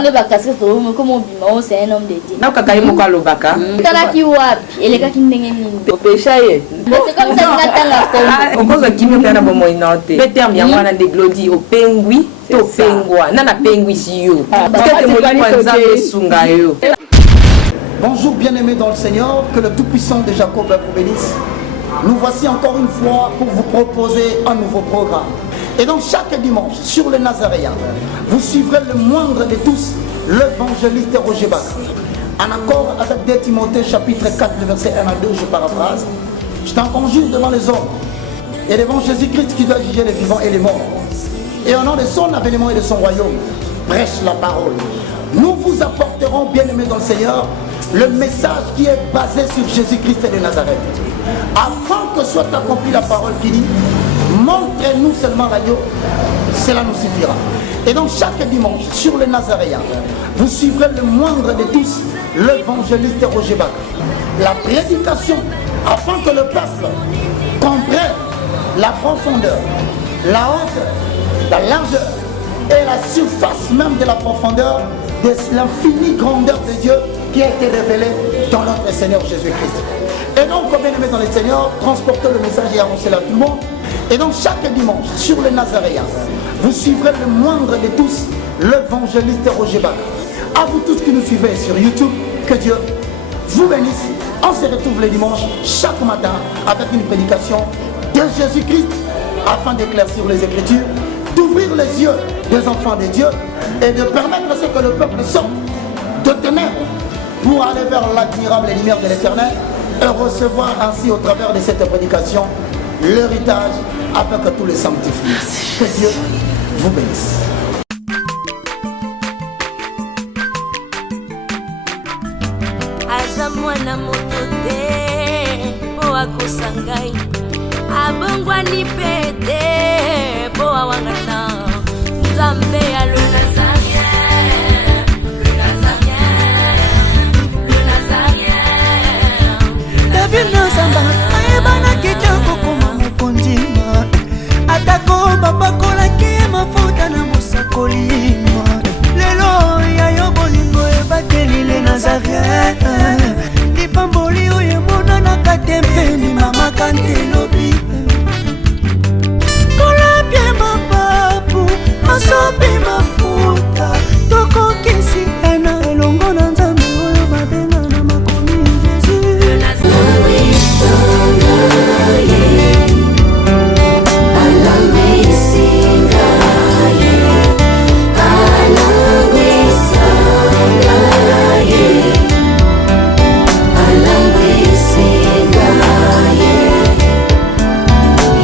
ne va casser tout comme on bima c'est un homme de Dieu. Na kaka yimo kwa lobaka. Tala ki wapi eleka ki ndenge nini. Opesha ye. C'est comme ça que natanga comme. On cause kimi kana bomo inote. Le terme ya mwana de glodi au pengui to pengwa. Nana pengui si yo. Parce que mo kwanza sunga yo. Bonjour bien-aimés dans le Seigneur, que le Tout-Puissant de Jacob vous bénisse. Nous voici encore une fois pour vous proposer un nouveau programme. Et donc chaque dimanche, sur le Nazaréen, vous suivrez le moindre de tous, l'évangéliste Roger Bach. En accord avec 2 Timothée chapitre 4, le verset 1 à 2, je paraphrase. Je t'en conjure devant les hommes et devant Jésus-Christ qui doit juger les vivants et les morts. Et au nom de son avènement et de son royaume, prêche la parole. Nous vous apporterons, bien-aimés dans le Seigneur, le message qui est basé sur Jésus-Christ et de Nazareth. Afin que soit accomplie la parole qui dit, montrez-nous seulement l'agneau, cela nous suffira. Et donc chaque dimanche, sur le Nazaréen, vous suivrez le moindre de tous, l'évangéliste Roger Bach. La prédication, afin que le peuple comprenne la profondeur, la hauteur, la largeur et la surface même de la profondeur de l'infinie grandeur de Dieu qui a été révélée dans notre Seigneur Jésus-Christ. Et donc, comme bien aimé dans le Seigneur, transportez le message et annoncez-le à tout le monde. Et donc, chaque dimanche, sur le Nazaréen, vous suivrez le moindre de tous, l'évangéliste Roger Bach. À vous tous qui nous suivez sur YouTube, que Dieu vous bénisse. On se retrouve les dimanches, chaque matin, avec une prédication de Jésus-Christ, afin d'éclaircir les Écritures, d'ouvrir les yeux des enfants de Dieu et de permettre à ce que le peuple sorte de ténèbres pour aller vers l'admirable lumière de l'Éternel et recevoir ainsi au travers de cette prédication l'héritage afin que tous les sanctifient. Que Dieu vous bénisse. Azamwana motote boa kusangai abongwa ni pete boa wangana Nzambe ya le Nazarien, le Nazarien, le Nazarien. David Nzamba ayebana kitoko koma mokondima atako babakolaki mafuta na mosakolima lelo yayo bolingo ebakeli le Nazarien lipamboli oyo emonanaka te mpeni mama kantelobi kolapie mapapu masopi mafuta tokokisi ena elongo na Nzambe oyo babenga na makomi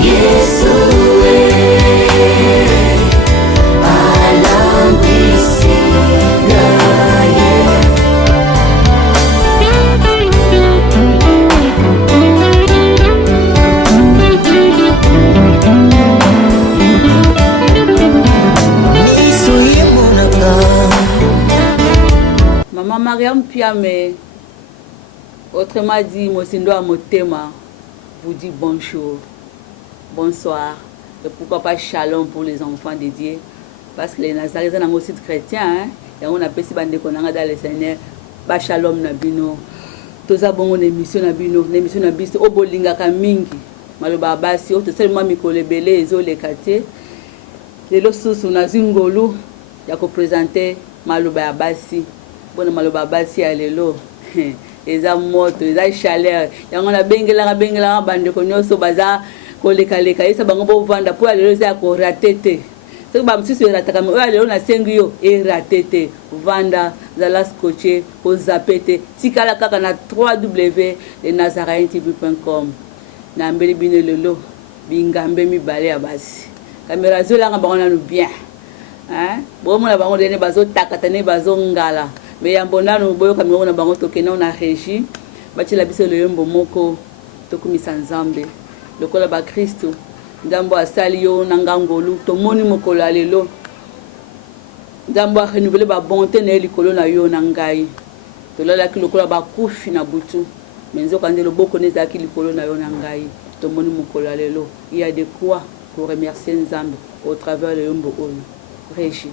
Jésus. Maman Mariam Piame, autrement dit, Mosindo à Motema, vous dit bonjour, bonsoir, et pourquoi pas shalom pour les enfants de Dieu, parce que les Nazaréens sont aussi chrétiens, et on appelle ces bandes qu'on a dans le Seigneur, ba shalom nabino, tous les bons émissions nabino, l'émission nabino, au bolinga kamingi, maloba basi, tout seulement mikole belé, les autres les quartiers, les losus on a zingolu, il y a qu'on présenter maloba basi. Bon maloba basi ya lelo eza moto eza chaleur yango na bengela bande ko nyoso baza ko leka isa bango bo vanda po lelo eza ko ratete so ba msisi rataka me lelo na sengi yo e ratete vanda za la scotché o zapete tikala kaka na www.nazaraentv.com na mbeli bino lelo bingambe mibale ya basi kamera zola nga bango na bien hein bo mona bango dene bazo takatane bazo ngala mais yambonano boyo kamera na bango tokena na régie bati la biso le yombo moko tokumisa Nzambe lokola ba Kristo Nzambo asali yo na ngangolu tomoni mokolo lelo Nzambo a renouvelé ba bonté na likolo na yo na ngai tolala ki lokola ba kufi na butu menzo kande loboko neza ki likolo na yo na ngai tomoni mokolo lelo il y a de quoi pour remercier Nzambe au travers le yombo oyo régie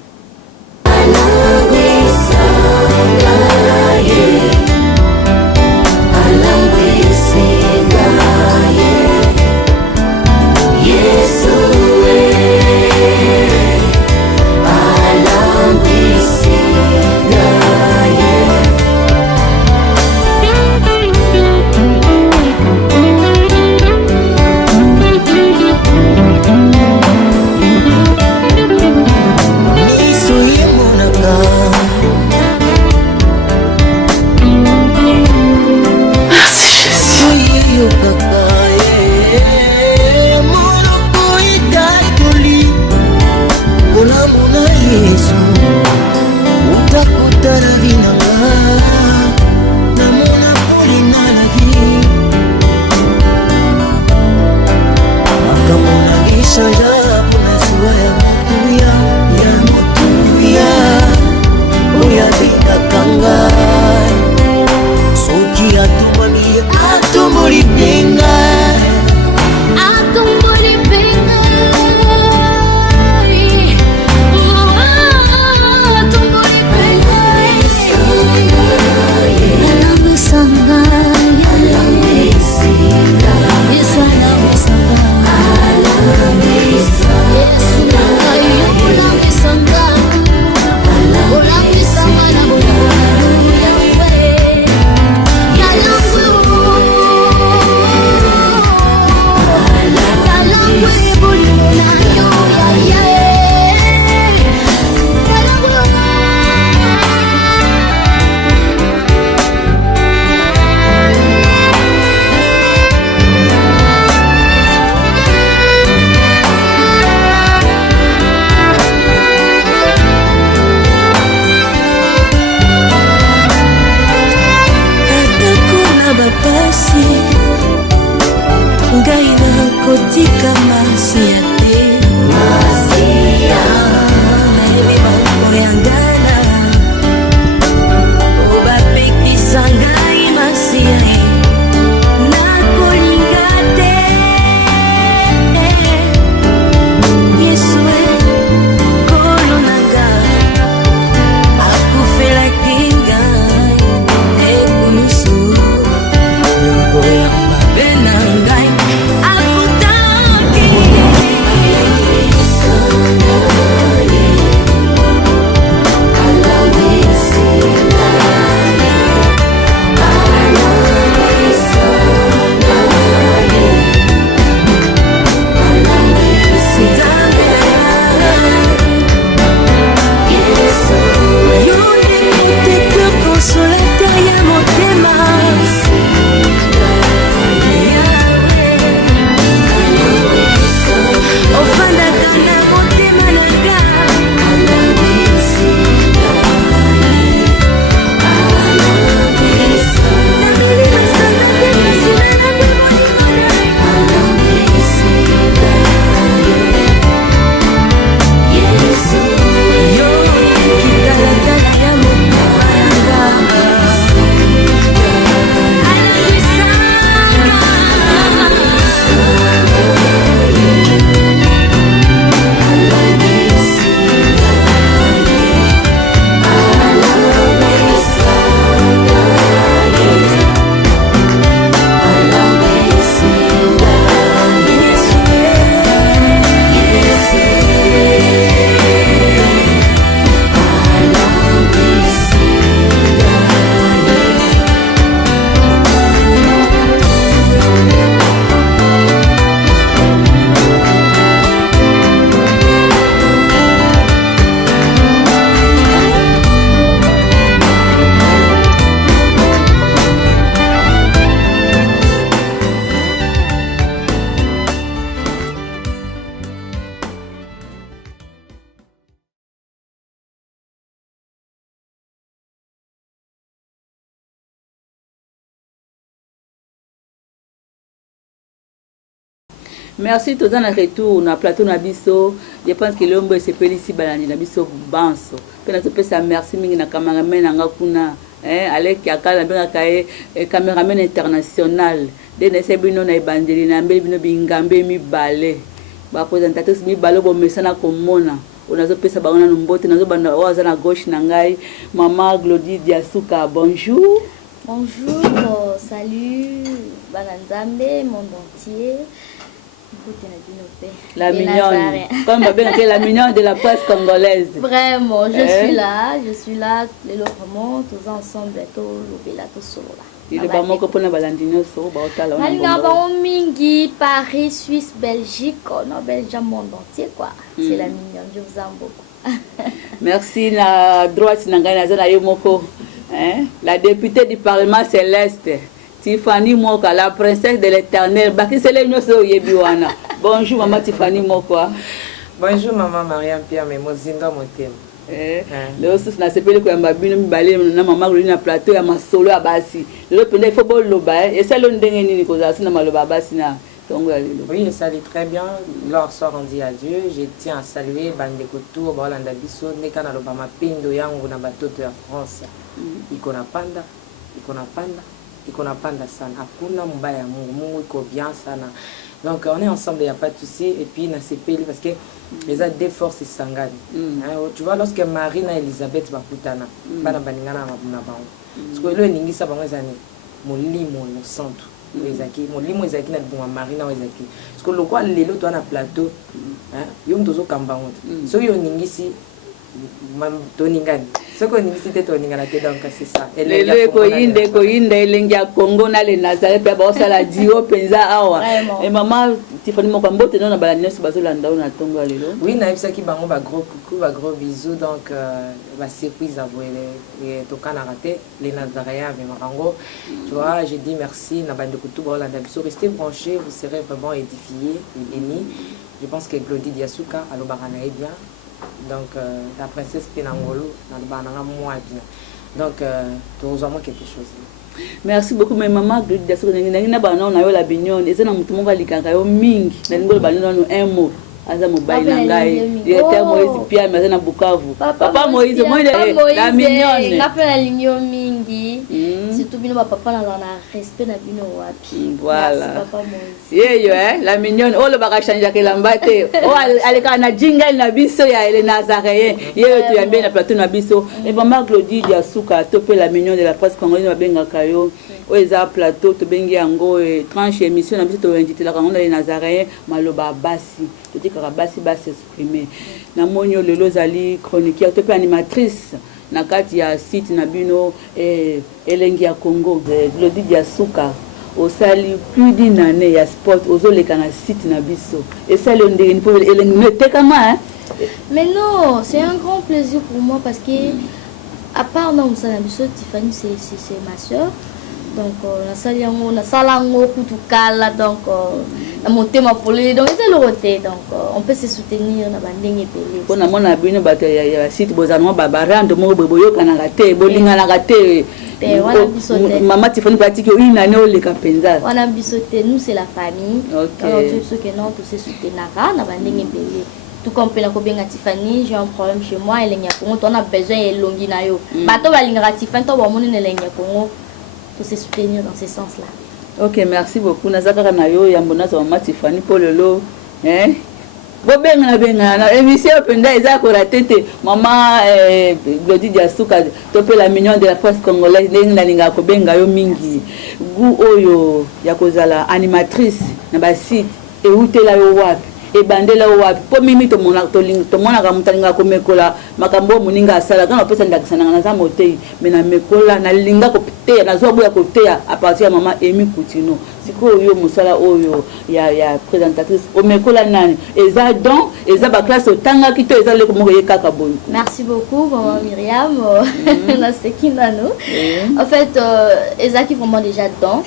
yangana oba pekisa ngai masiri nakolinga te Yesue kolo nanga akufelaki ngai ekulusu yokoya mabe na ngai akutaki consolateur ya motema ofandaka na motema nanga nameli masanga mpe kasina na mpe yo kitalatala ya motema nanga Merci tous en retour na plateau na biso. Je pense que l'homme se peut ici balandi na biso banso. Pena to pesa merci mingi na cameraman nga kuna. Alek yakala benga kae cameraman international. De se bino na ibandeli na mbeli bino bingambe mi balé. Ba présentatrice mi balé bo mesana komona. Onazo pesa baona nombote nazo banda waza na gauche na ngai Maman Glodie Diasuka. Bonjour. Bonjour, salut, Bananzambe, monde entier. La mignonne, comme la mignonne de la presse congolaise. Vraiment, je suis là, les lots remontent, tous ensemble, tout l'obéla, tout solo là. Il est pas mon copain Balandino, so, Baotala. Mingi, Paris, Suisse, Belgique, on a Belgique, monde entier quoi. C'est la mignonne, je vous aime beaucoup. Merci, la droite, la députée du Parlement céleste. Tiffany Moka, la princesse de l'éternel. Bonjour maman Tiffany Moka. Bonjour maman Mariam Pierre, mais mozinga motem. Le aussi na sepeli ko yamba bino mibale na maman Glodie na plateau ya masolo ya basi. Le pende il faut bon loba et ça le ndenge nini ko za sina maloba basi na tongo ya lelo. Oui, je salue très bien. Leur soir on dit adieu. Je tiens à saluer bande kotour ba landa biso ndeka na loba mapindo yangu na batoto ya France. Ikona panda sana. Hakuna mbaya Mungu iko bien sana. Donc on est ensemble, il n'y a pas de souci. Et puis na CPL parce que les a deux forces sangani. Tu vois lorsque Marie na Elisabeth bakutana, bana baningana na bango. Parce que le ningisa bango ezani molimo no centre. Ezaki molimo ezaki na bonga Marie na ezaki. Parce que le quoi lelo to na plateau, yo mtozo kambango. So yo ningisi toningani. Soko ningisi toningana te donc c'est ça. Le ko yinde elengia Congo na le Nazareth pe ba sala dio penza awa. Et maman Tiffany Mokambo te na bala nesu bazolanda na tongo lelo. Oui, na ibsaki bango ba gros coucou, ba gros bisous donc ba surprise à vous et tokana raté les Nazaréens avec Marango. Tu vois, je dis merci na bande kutu ba landa biso, restez branchés, vous serez vraiment édifiés et bénis. Je pense que Glodie Diasuka alobana est bien. Donc la princesse Penangolo na bananga moi bien. Donc tu reçois quelque chose. Merci beaucoup mais maman Glodie Diasuka na bana na yo la bignone et ça na mutu monga likanga yo mingi na ngolo bana no un mot aza mobali na ngai directeur Moïse Pia mais na Bukavu papa Moïse la mignonne ngape na lingio mingi surtout bino ba papa na respect na bino wapi voilà papa Moïse yeyo la mignonne o le baka changer ke lambate o aleka na jingle na biso ya ele Nazaréen yeyo tu yambe na plateau na biso et maman Claudie Diasuka topé la mignonne de la presse congolaise ba benga kayo o eza plateau to bengi yango tranche émission na biso to invité la kango na Nazaréen maloba basi to tika basi s'exprimer na monyo lelo zali chroniqueur to pe animatrice na kati ya site na bino elengi ya Congo Claudie Diasuka au sali plus d'une année ya sport ozoleka na site na biso et ça le ndenge pour elengi ne tekama mais non c'est un grand plaisir pour moi parce que à part non ça na biso Tiffany c'est ma sœur donc na salango kutukala donc na motema polé donc c'est le roté donc on peut se soutenir na bandenge pelé pour na mona bino bato ya site bozanwa babarando mo boyoka na gate bolinga na gate wana bisote maman Tiffany pratique une année au leka penza wana bisote nous c'est la famille OK alors tout ce que non tout se soutenir na bandenge pelé tout comme pela ko benga Tiffany j'ai un problème chez moi elenge Congo on a besoin elongi na yo bato balinga Tiffany to bomoni elenge Congo pour se soutenir dans ce sens-là. Ok, merci beaucoup. Nazaka na yo yambona za mama Tiffany pour le lot, hein? Bobenga na émission penda eza ko ratete maman Claudie Diasuka topé la mignonne de la presse congolaise na linga ko benga yo mingi. Gu oyo ya kozala animatrice na ba site et utela yo wapi. E bandela wapi po mimi to mona ka mutalinga ko mekola makambo muninga asala kana pesa ndakisana na za motei mena mekola na linga ko teya na zo boya ko teya a partir ya mama Emi Coutinho siko yo musala oyo ya présentatrice o mekola nani eza donc eza ba classe otanga kito eza le ko mo ye kaka boy. Merci beaucoup maman Myriam na sekina no en fait eza qui vraiment déjà dedans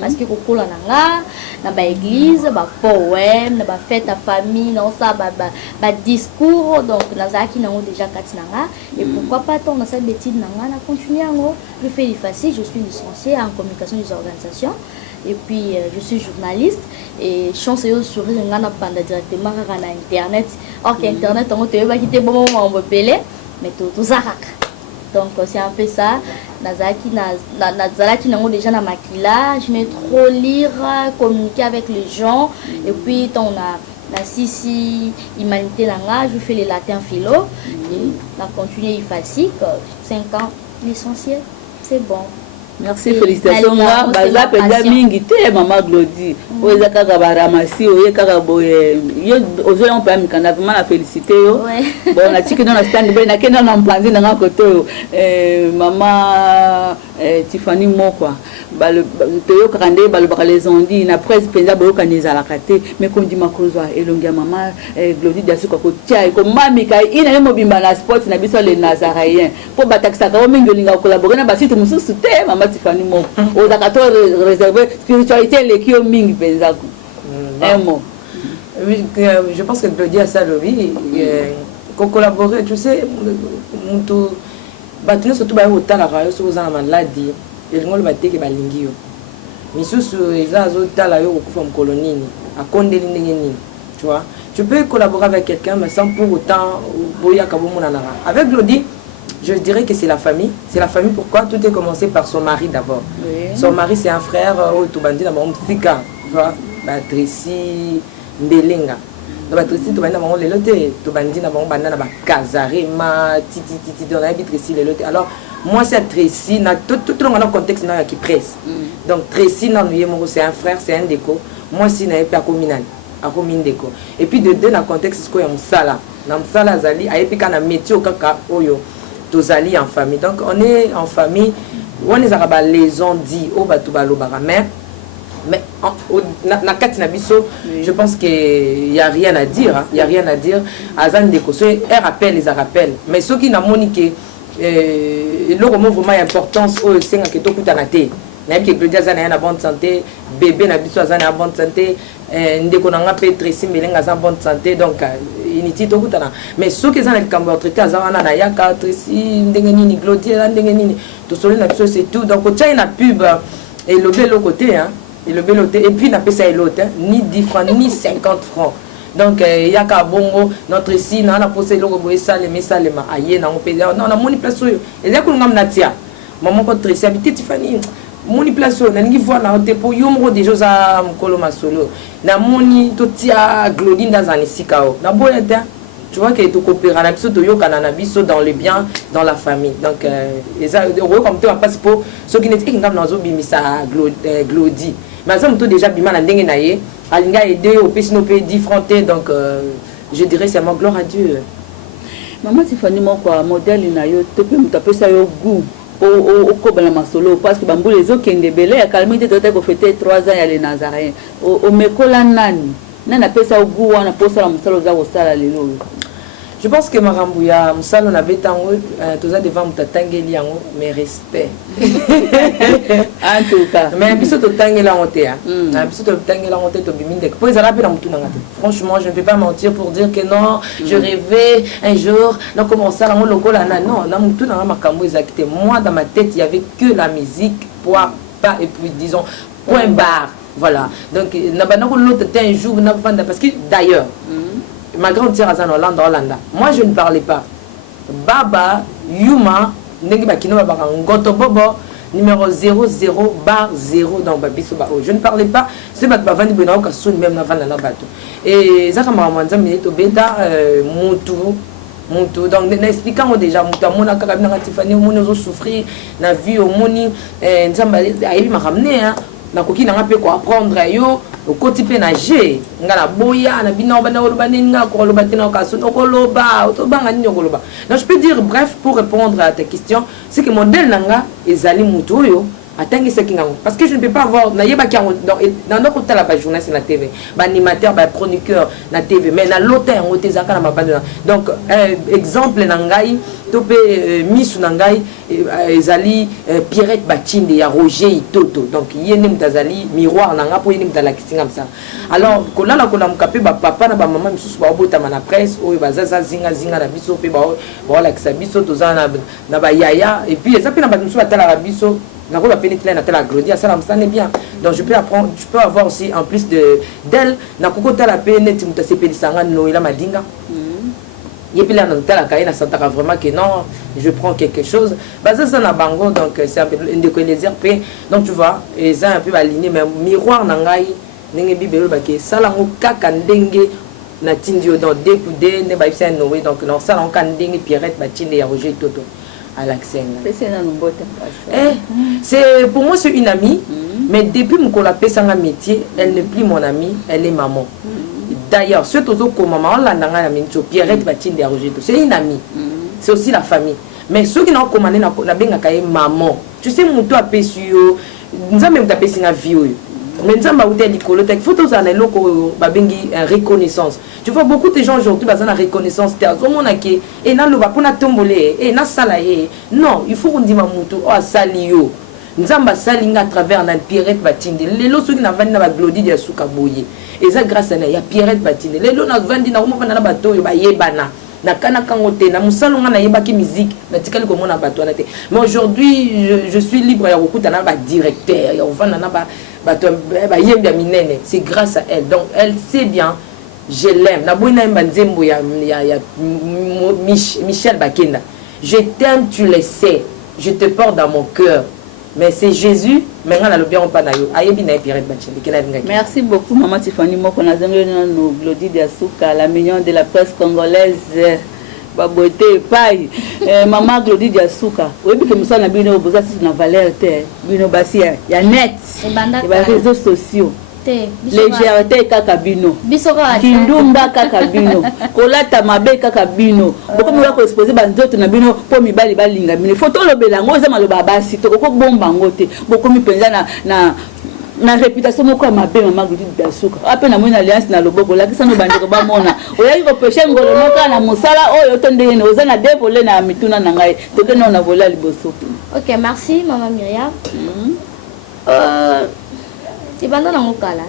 parce que kokola nanga na ba église ba poème na ba fête à famille na ça ba discours donc na zaki na déjà kati nanga et pourquoi pas tant na cette bêtise nanga na continuer ngo je fais du facile je suis licenciée en communication des organisations et puis je suis journaliste et chance yo sourire nga na panda directement na internet or que internet on te ba kité bon moment on belé mais tout ça donc c'est un peu ça nazaki nazalaki nango déjà na maquillage mais trop lire communiquer avec les gens et puis on a la sisi humanité langa je fais les latins philo et la continuer facile 5 ans l'essentiel c'est bon. Merci, félicitations. Baza penda mingi te maman Claudie. Oza kaka baramasi oye kaka boye. Yo ozo on peut mikanda vraiment la féliciter yo. Bon na tiki dans la stand ben na kenda na mpanzi na ngakoto maman Tiffany Mokwa. Ba le toyo kande ba le baka les ondi na presse penza boyo kaneza la kate mais kondi makozwa elongia maman Claudie Diasuka ko tia ko mami kai ina le mobimba na sport na biso les Nazaréens. Po batakisa ka o mingi linga collaborer na basite mususu te maman Tiffany Moko aux acteurs réservés spiritualité les qui ont mingi penzaku un mot. Oui, je pense que Claudie a ça lobby collaborer tu sais mutu batino surtout ba otala ka yo so za maladie elingo le bateke balingi yo misusu eza azotala yo okufa mkolonini akondeli ndenge nini tu vois tu peux collaborer avec quelqu'un mais sans pour autant boya ka bomona na avec Claudie. Je dirais que c'est la famille. C'est la famille. Pourquoi? Tout est commencé par son mari d'abord. Oui. Son mari, c'est un frère. Tu vois, Patricie Ndelenga. Patricie, tu vas dans le lote. Tu vas dans le Kazarema, Titi, dans la Tracy, le lote. Alors, moi, c'est Tracy. Tout le monde a un contexte qui presse. Donc, Tracy, c'est un frère, c'est un déco. Moi, c'est un peu communal. Déco. Et puis, de deux, dans le contexte, c'est un sala. Dans le sala, Zali, a épiqué un métier au kaka, oyo. Alliés en famille. Donc on est en famille, on est à les on dit au batubalo baramère. Mais je pense qu'il n'y a rien à dire. Il n'y a rien à dire. Azan Deko, elle rappelle, les rappelle. Mais ceux qui n'ont pas dit que le roman vraiment importance, c'est que tout est en tête. Que Claudia Zana a bonne santé, bébé n'a pas en bonne santé, Ndeko n'a pas Tracy Melenga en bonne santé. Donc inutile tout ça. Mais ceux qui ont le cambo traité à Zana Nayaka, Tracy, Ndengeni, Claudia, Ndengeni, tout cela c'est tout. Donc il y a une pub et le bel côté, hein. Et le bel côté, et puis il n'a pas ça l'autre, ni 10 francs, ni 50 francs. donc yaka bongo notre ici na na posé le boye salema salema aye na ngopé non na moni place oyo eza ko ngam natia maman ko tresse habité Tiffany moni place oyo na ngi voir na hotel pour yo moko déjà za mkolo masolo na moni to tia Glodine dans un isikao na boya ta tu vois que tu coopères na biso to yo kana biso dans le bien dans la famille donc eza comme tu passe pour ceux qui n'étaient ngam na zo bimisa Glody mais ça tout déjà bima na ndenge na ye alinga aider au pesino pe diffronter donc je dirais c'est ma gloire à Dieu. Maman Tiffany moko modèle na yo to pe mutapesa yo goût au kobala masolo parce que bambou les okende belé ya calamité doit être fêté 3 ans ya les Nazaréens au mekola nani nana pesa au goût wana posa la musalo za osala lelo. Je pense que Marambuya, Moussalo n'avait tango, tous devant Moutatangeli yango, mais respect. En tout cas. Mais biso to tangela honte hein. Biso to tangela honte to biminde. Pour ils allaient dans mutu nangate. Franchement, je ne vais pas mentir pour dire que non, je rêvais un jour donc commencer à loco là non, na mutu nanga makambo exacté. Moi dans ma tête, il y avait que la musique, pas et puis disons point barre. Voilà. Donc na banako l'autre un jour na vanda parce que d'ailleurs ma grande sœur à Hollanda. Moi, je ne parlais pas. Baba, Yuma, Ngoto Bobo, numéro 00 bar 0 dans Babiso Bao. Je ne parlais pas. C'est pas Bavandi Benao Kassoun, même avant la bateau. Et Zakama Manza Minito Beda, Moutou. Donc, n'expliquant déjà, Moutou, Mona Kakabina Tiffany, Mouno souffrir, na vie au Moni, Nzamba, Aïbi m'a ramené, hein. Na koki na pe ko apprendre yo au quotidien nager ngala boya na bina bana oloba ninga ko oloba tina kaso okoloba otobanga nini okoloba. Donc je peux dire bref pour répondre à ta question c'est que modèle nanga ezali mutu yo atangi sekinga parce que je ne peux pas avoir na yeba ki dans notre hôtel la journaliste na TV ba animateur ba chroniqueur na TV mais na l'hôtel en hôtel na mabanda. Donc exemple nangai topé misu nangai ezali Pierrette Bachinde ya Roger Itoto donc yene mtazali miroir nanga po yene mtala kisinga msa alors kolala kola mkape ba papa na ba maman misusu ba obota na presse oyo bazaza zinga na biso pe ba la kisabiso tozana na ba yaya et puis ça pe na ba misusu batala biso na ko ba pénétrer na tala Glody ça la msane bien donc je peux avoir aussi en plus d'elle na kokota la pénétrer mutase pelisanga noila madinga. Et puis là, on a vraiment que non, je prends quelque chose. Basé sur la bango, donc c'est un peu une RP. Donc tu vois, ils ont un peu aligné, mais miroir nangai, n'engue bibelo baké, salango kaka ndenge na tindio dans découdé, ne ba ipsa noé, donc non salango kandenge Pierrette Bachinde ya Roger Toto à l'accent. C'est pour moi c'est une amie, mais depuis mon la paix sans métier, elle n'est plus mon amie, elle est maman. D'ailleurs, ce tozo comme maman la nanga na mincho Pierrette Bachinde ya Roger, c'est une amie. C'est aussi la famille. Mais ceux qui n'ont commandé na benga kaye maman. Tu sais mon toi pesio, nous même ta pesina vie. Mais nous avons des likolo, il faut tous analyser babengi reconnaissance. Tu vois beaucoup de gens aujourd'hui basent la reconnaissance. Au monde qui et na loba pona tombolé et na salaye. Non, il faut qu'on dise mamuto oh salio. Nzamba salinga à travers na Pierrette Bachinde. Les lots qui n'avaient pas Glody de Souka Boye. Et ça grâce à la Pierrette Bachinde. Les lots n'a vendu na uma na bateau ba yebana. Na kana kangote na musalonga na yebaki musique na tikali ko mona bateau na te. Mais aujourd'hui je suis libre ya kokuta na ba directeur ya ovana na ba bateau ba yemba minene. C'est grâce à elle. Donc elle sait bien je l'aime. Na boina mbanzembo ya Michel Bakenda. Je t'aime, tu le sais. Je te porte dans mon cœur. Mais c'est Jésus, maintenant la bien pas nayo. Merci beaucoup maman Tiffany Moko na no Glody de Asuka, la mignonne de la presse congolaise. Baboté paille. Maman Glody de Asuka. Oui que nous sommes bino boza na valeur terre, bino basia, ya net. Les réseaux sociaux. Légèreté kakabino kindumba kakabino kolata mabe kakabino bokomi ko exposer banzoto na bino po mibali balinga bino photo lobela ngo za maloba basi to ko bomba ngote bokomi penza na réputation moko mabe maman Glody de Asuka ape na mona alliance na loboko la kisano bandeko ba mona oya ko peshe ngolo moka na musala oyo to ndenge oza na dévoler na mituna na ngai to ke na vola liboso. OK, merci maman Myriam. Et banda na ngokala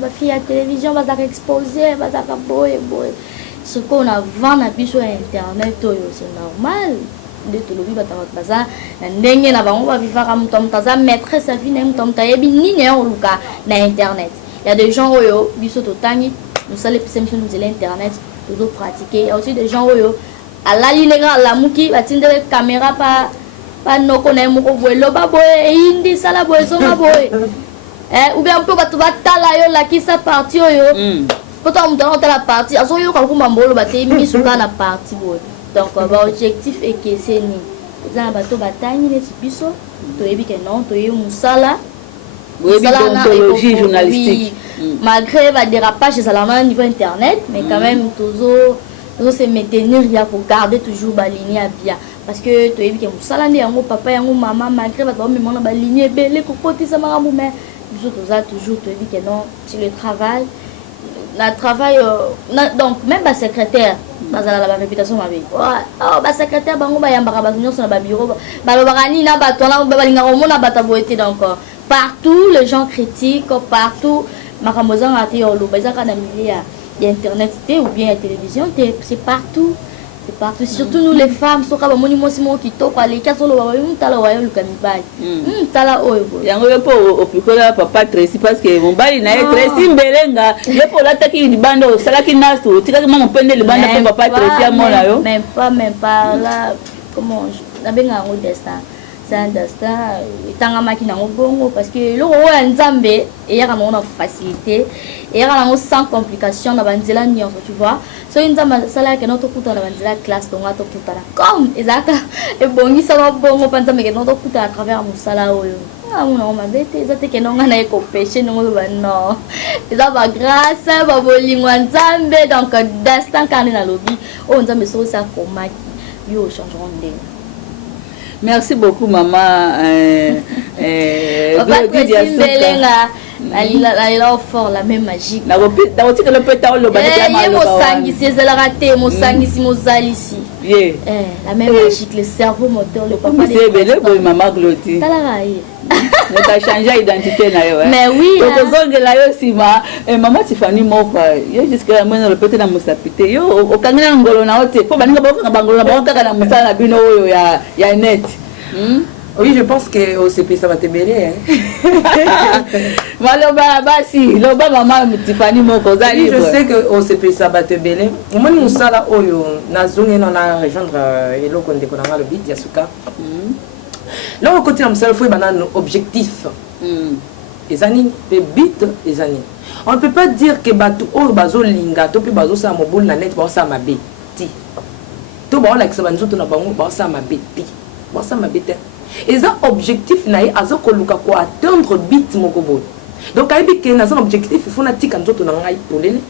ba fille à télévision ba za exposer ba za boy ce qu'on a vend na biso internet c'est normal de tout le vie ba za na ndenge na bango ba vivre comme tom taza maîtresse sa vie na tom ta yebi nini oluka na internet. Il y a des gens oyo biso to tangi nous sommes les émissions de l'internet nous pratiquer. Il y a aussi des gens à la ligne la mouki va tindre caméra pas no connaît mon boylo ba boy indi sala boy so ma boy ou bien un peu ba tala yo la qui sa partie yo pourtant on dans la partie aso yo ka kuma mbolo ba te mi suka na partie boy donc ba objectif est que c'est ni za ba to batani les biso to yebi que non to yo musala déontologie journalistique malgré va dérapage ça la niveau internet mais quand même toujours se maintenir il faut garder toujours ba ligne bien parce que tu es bien musala ndi yango papa yango maman malgré va to même na ba ligne belé ko potisa makambo mais biso toza toujours tu es bien que non sur le travail na travail donc même ba secrétaire bazala la réputation ma vie ba secrétaire bango ba yambaka ba nyonso na ba bureau ba lobaka ni na ba tona ba linga romona ba taboete donc partout les gens critiquent partout makambo zanga te yo loba ezaka na milieu ya internet te ou bien la télévision c'est partout surtout nous les femmes soka ba moni mosi mo kitoko ale kasolo ba tala wa yo lukamibali tala oyo yango po opikola papa Tracy parce que mon bali na Tracy mbelenga yepo lataki libando salaki nasu tikaki mama pende libanda po papa Tracy amona yo même pas là comment na benga ngo destin c'est un destin tanga makina ngo bongo parce que le roi nzambe et ya na facilité et ya na sans complication na banzela nyonso tu vois so nzamba sala ke noto kuta na banzela classe donc ato kuta comme ezaka e bongi ça bongo panza me ke noto kuta à travers musala oyo on m'a bête ezate ke nonga na eko péché non non eza ba grâce ba bolingo nzambe donc destin kana na lobby o nzambe so ça komaki yo changeront de. Merci beaucoup maman elle fort la même magique na roti que le pétard le bana ya mosangi c'est la raté mosangi si mozalisi la même magique le cerveau moteur le papa c'est belle boy maman Gloti tala rai ne ta changer identité na yo mais oui donc zonge la yo sima maman Tiffany moko yo jusqu'à maintenant le pétard na musapite yo okangina ngolo na ote po baninga boko ngolo na boko kaka na musala bino oyo ya net. Oui, je pense que au CP ça va te béler. Oui, je sais que au CP ça va te béler. Moi, nous ça là, on a rejoindre et l'eau qu'on déconne le bit Yasuka. Là, au côté de ça, il faut un objectif. Les années, les bits, les années. On ne peut pas dire que batu o bazo linga, to pe bazo sa mobile na net, bazo sa mabe. Ti. To ba la kisabanzo to na bango bazo sa mabe. Ti. Bazo sa mabe. Et ça objectif naï azo koluka ko atteindre bit mokobo. Donc aibi ke na son objectif il faut na tika nzoto na ngai polele.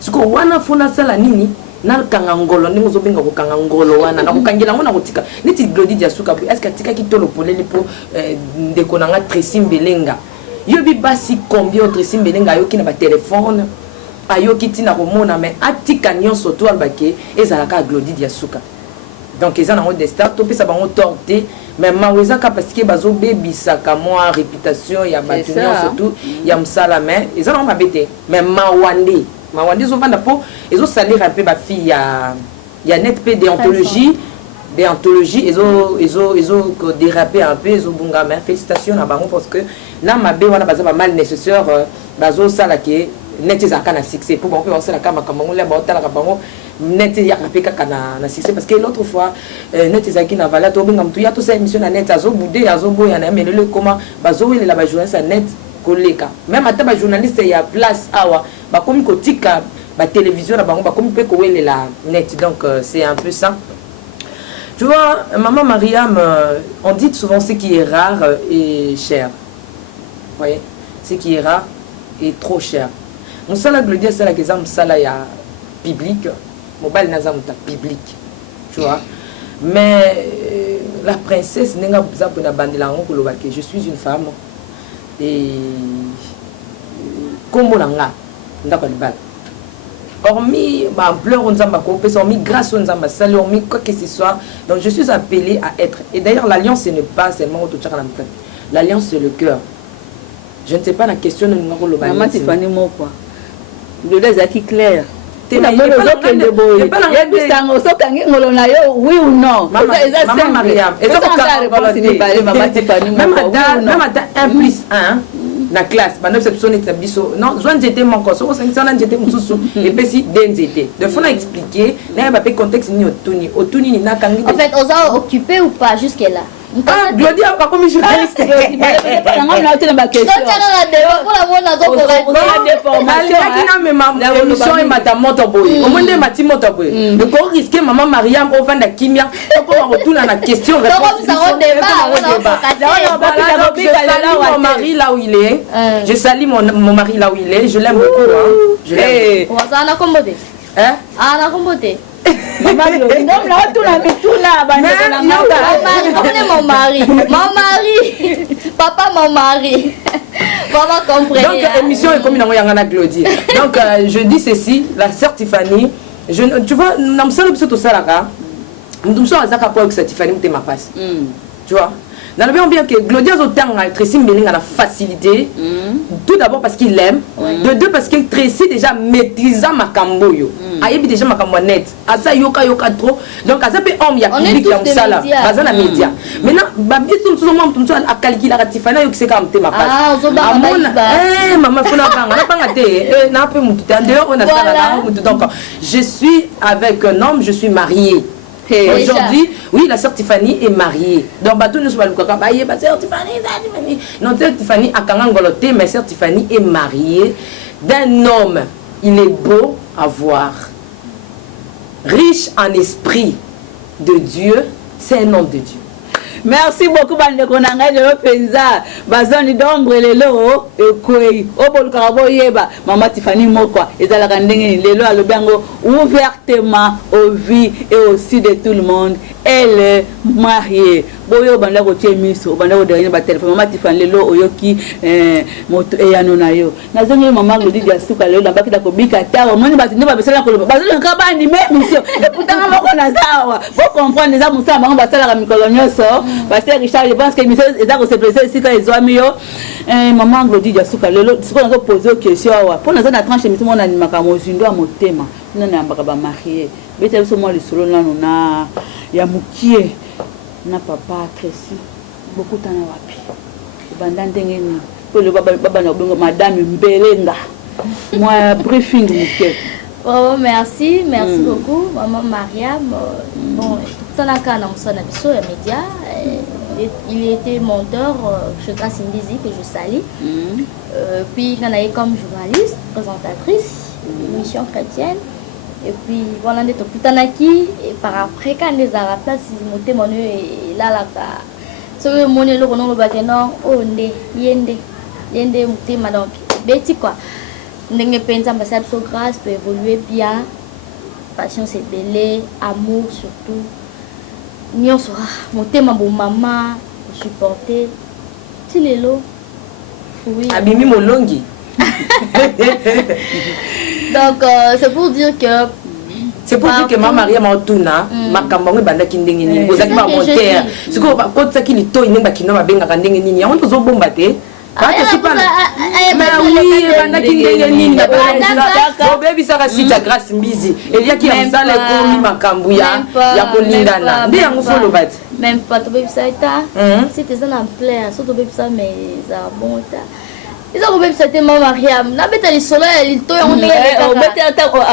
Siko wana fona sala nini na kanga ngolo ndingo zo benga ko kanga ngolo wana na ko kangela ngona ko tika neti Glodi Diasuka est-ce que tika ki tolo polele po ndeko na nga Tracy Mbelenga. Yobi basi combien Tracy Mbelenga yo ki na ba téléphone ayo ki tina ko mona mais atika nyonso to albake ezalaka Glodi Diasuka. Donc ils ont des stars tout ça bango torté mais mawezaka parce que bazo bebisaka moi réputation ya batunya surtout ya msala mais ils ont mabete mais mawande zo vanda po ils ont salir un peu ba fille ya net p déontologie ils ont dérapé un peu ils ont bunga mais félicitations à bango parce que na mabe wana baza mal nécessaire bazo sala ke net ezaka na succès pour bango sala kama kamango le ba otala kamango net ya kapeka kana na succès parce que l'autre fois net ezaki na vala to benga mtu ya to sa émission na net azo boudé azo boya na mais le comment bazo wele la ba journaliste net koleka même ata ba journaliste ya place awa ba komi kotika ba télévision na bango ba komi pe ko wele la net donc c'est un peu ça. Tu vois, maman Mariam, on dit souvent ce qui est rare est cher. Vous voyez, ce qui est rare est trop cher. Mon salaire de dire c'est la question de salaire public, mon bal n'a pas public, tu vois. Mais la princesse n'est pas que je suis une femme et comme on a n'a pas de balle. Hormis ampleur, hormis grâce aux ambassadeurs, hormis quoi que ce soit. Donc je suis appelée à être. Et d'ailleurs, l'alliance, ce n'est pas seulement au l'alliance, c'est le cœur. Je ne sais pas la question de nous. Maman Tiffany Moko. De les acquis clairs. Oui ou non? Maman Mariam. Même à 1 plus 1. na classe bana biso biso neti biso non zwa nzete moko soko osangisa na nzete mosusu epesi de nzete de fona expliquer nayeba mpe contexte nini otuni nini nakangi En fait, on s'est occupé ou pas jusque là? Ah, Glody a pas comme journaliste. Donc, il y a la débat pour la bonne raison pour la émission et madame Motoboy. Au moins de Mati Motoboy. Le corps risqué maman Mariam au vent de Kimia. Pour retourner à la question. Donc, ça va débat. Je salue mon mari là où il est. Je salue mon mari là où il est. Je l'aime beaucoup. Je l'aime. On va en accommoder. Hein? Ah, en accommoder. Mon mari, papa mon mari, maman comprend. Donc émission est comme une Glody. Donc je dis ceci, la sœur Tiffany, tu vois, nous sommes tout ça là, nous sommes à Zaka pour que Tiffany me ma passe. Tu vois. Dans le bien que Glody a autant Tracy Mbeling a la facilité, tout d'abord parce qu'il l'aime, de deux parce que Tracy déjà maîtrisant ma camboyo, ayebi déjà ma camboinette, asa yoka trop, donc asa pe homme ya public ya musala, bazana média. Maintenant babi tout le monde tout a calculé la Tiffany yo c'est comme ma passe. Ah, on eh maman fona banga te, na pe mutu dehors on a ça là, donc je suis avec un homme, je suis mariée. Aujourd'hui, oui, la sœur Tiffany est mariée. Donc, bateau nous sommes pas sœur Tiffany. Non, sœur Tiffany a quand même goloté, mais sœur Tiffany est mariée d'un homme. Il est beau à voir, riche en esprit de Dieu. C'est un homme de Dieu. Merci beaucoup bandeko nanga de penza bazoni d'ombre lelo ekoi oboluka boyeba mama Tiffany moko ezalaka ndenge lelo alobango ouvertement aux vies et aussi de tout le monde. Elle est mariée. Boyo banda ko miso banda ko derrière ba téléphone mama Tiffany lelo oyoki moto eyano na yo nazongi mama Glody dia suka lelo baki da ko bika tawo moni ba tinde ba besala ko bazoni ka ba ni mission et pourtant moko na zawa vous comprendre ça musa bango basala ka mikolo nyoso parce que Richard je pense que mission eza ko se placer ici quand ils ont mis yo maman Glody dia suka lelo siko nazo poser question wa pour nazo na tranche mission mona ni makamo zindo a motema nana mbaka ba marié bete biso mo lisolo nanu na ya mukie na papa Tracy beaucoup tana wapi banda ndenge ni pole baba na bongo madame Mbelenga moi briefing mukie. Oh merci beaucoup maman Mariam. Bon tana kana musana biso ya média, il était monteur chez Grace Mbizi que je salue. Puis il a comme journaliste, présentatrice, émission chrétienne. Et puis voilà, on est au Putanaki. Et par après, quand les Arabes, ils montaient mon œil et là, ce que mon œil, on a dit non, oh, yende, monté, madame. Betty quoi. N'ayez pas une ambassade sur grâce pour évoluer bien. Passion, c'est belé, amour surtout. Nyon sera monté ma bonne maman, supporter. Si les lots. Oui. Abimi Molongi. Donc c'est pour dire que c'est pour dire que ma Maria Mantuna ma kambango banda kindenge ni bozaki ba monter siko ba kotsa ki lito inenga kina ba benga kandenge ni ya onto zo bomba te ba te sipana mais oui banda kindenge ni ba baby saka sita Grace Mbizi elia ki amsala ko mi makambu ya kolindana nde yango folo bati même pas to baby ça eta c'était ça en plein surtout baby ça mais ça bon ta. Ils ont oublié cette maman Mariam. Na beta li soleil, il toy on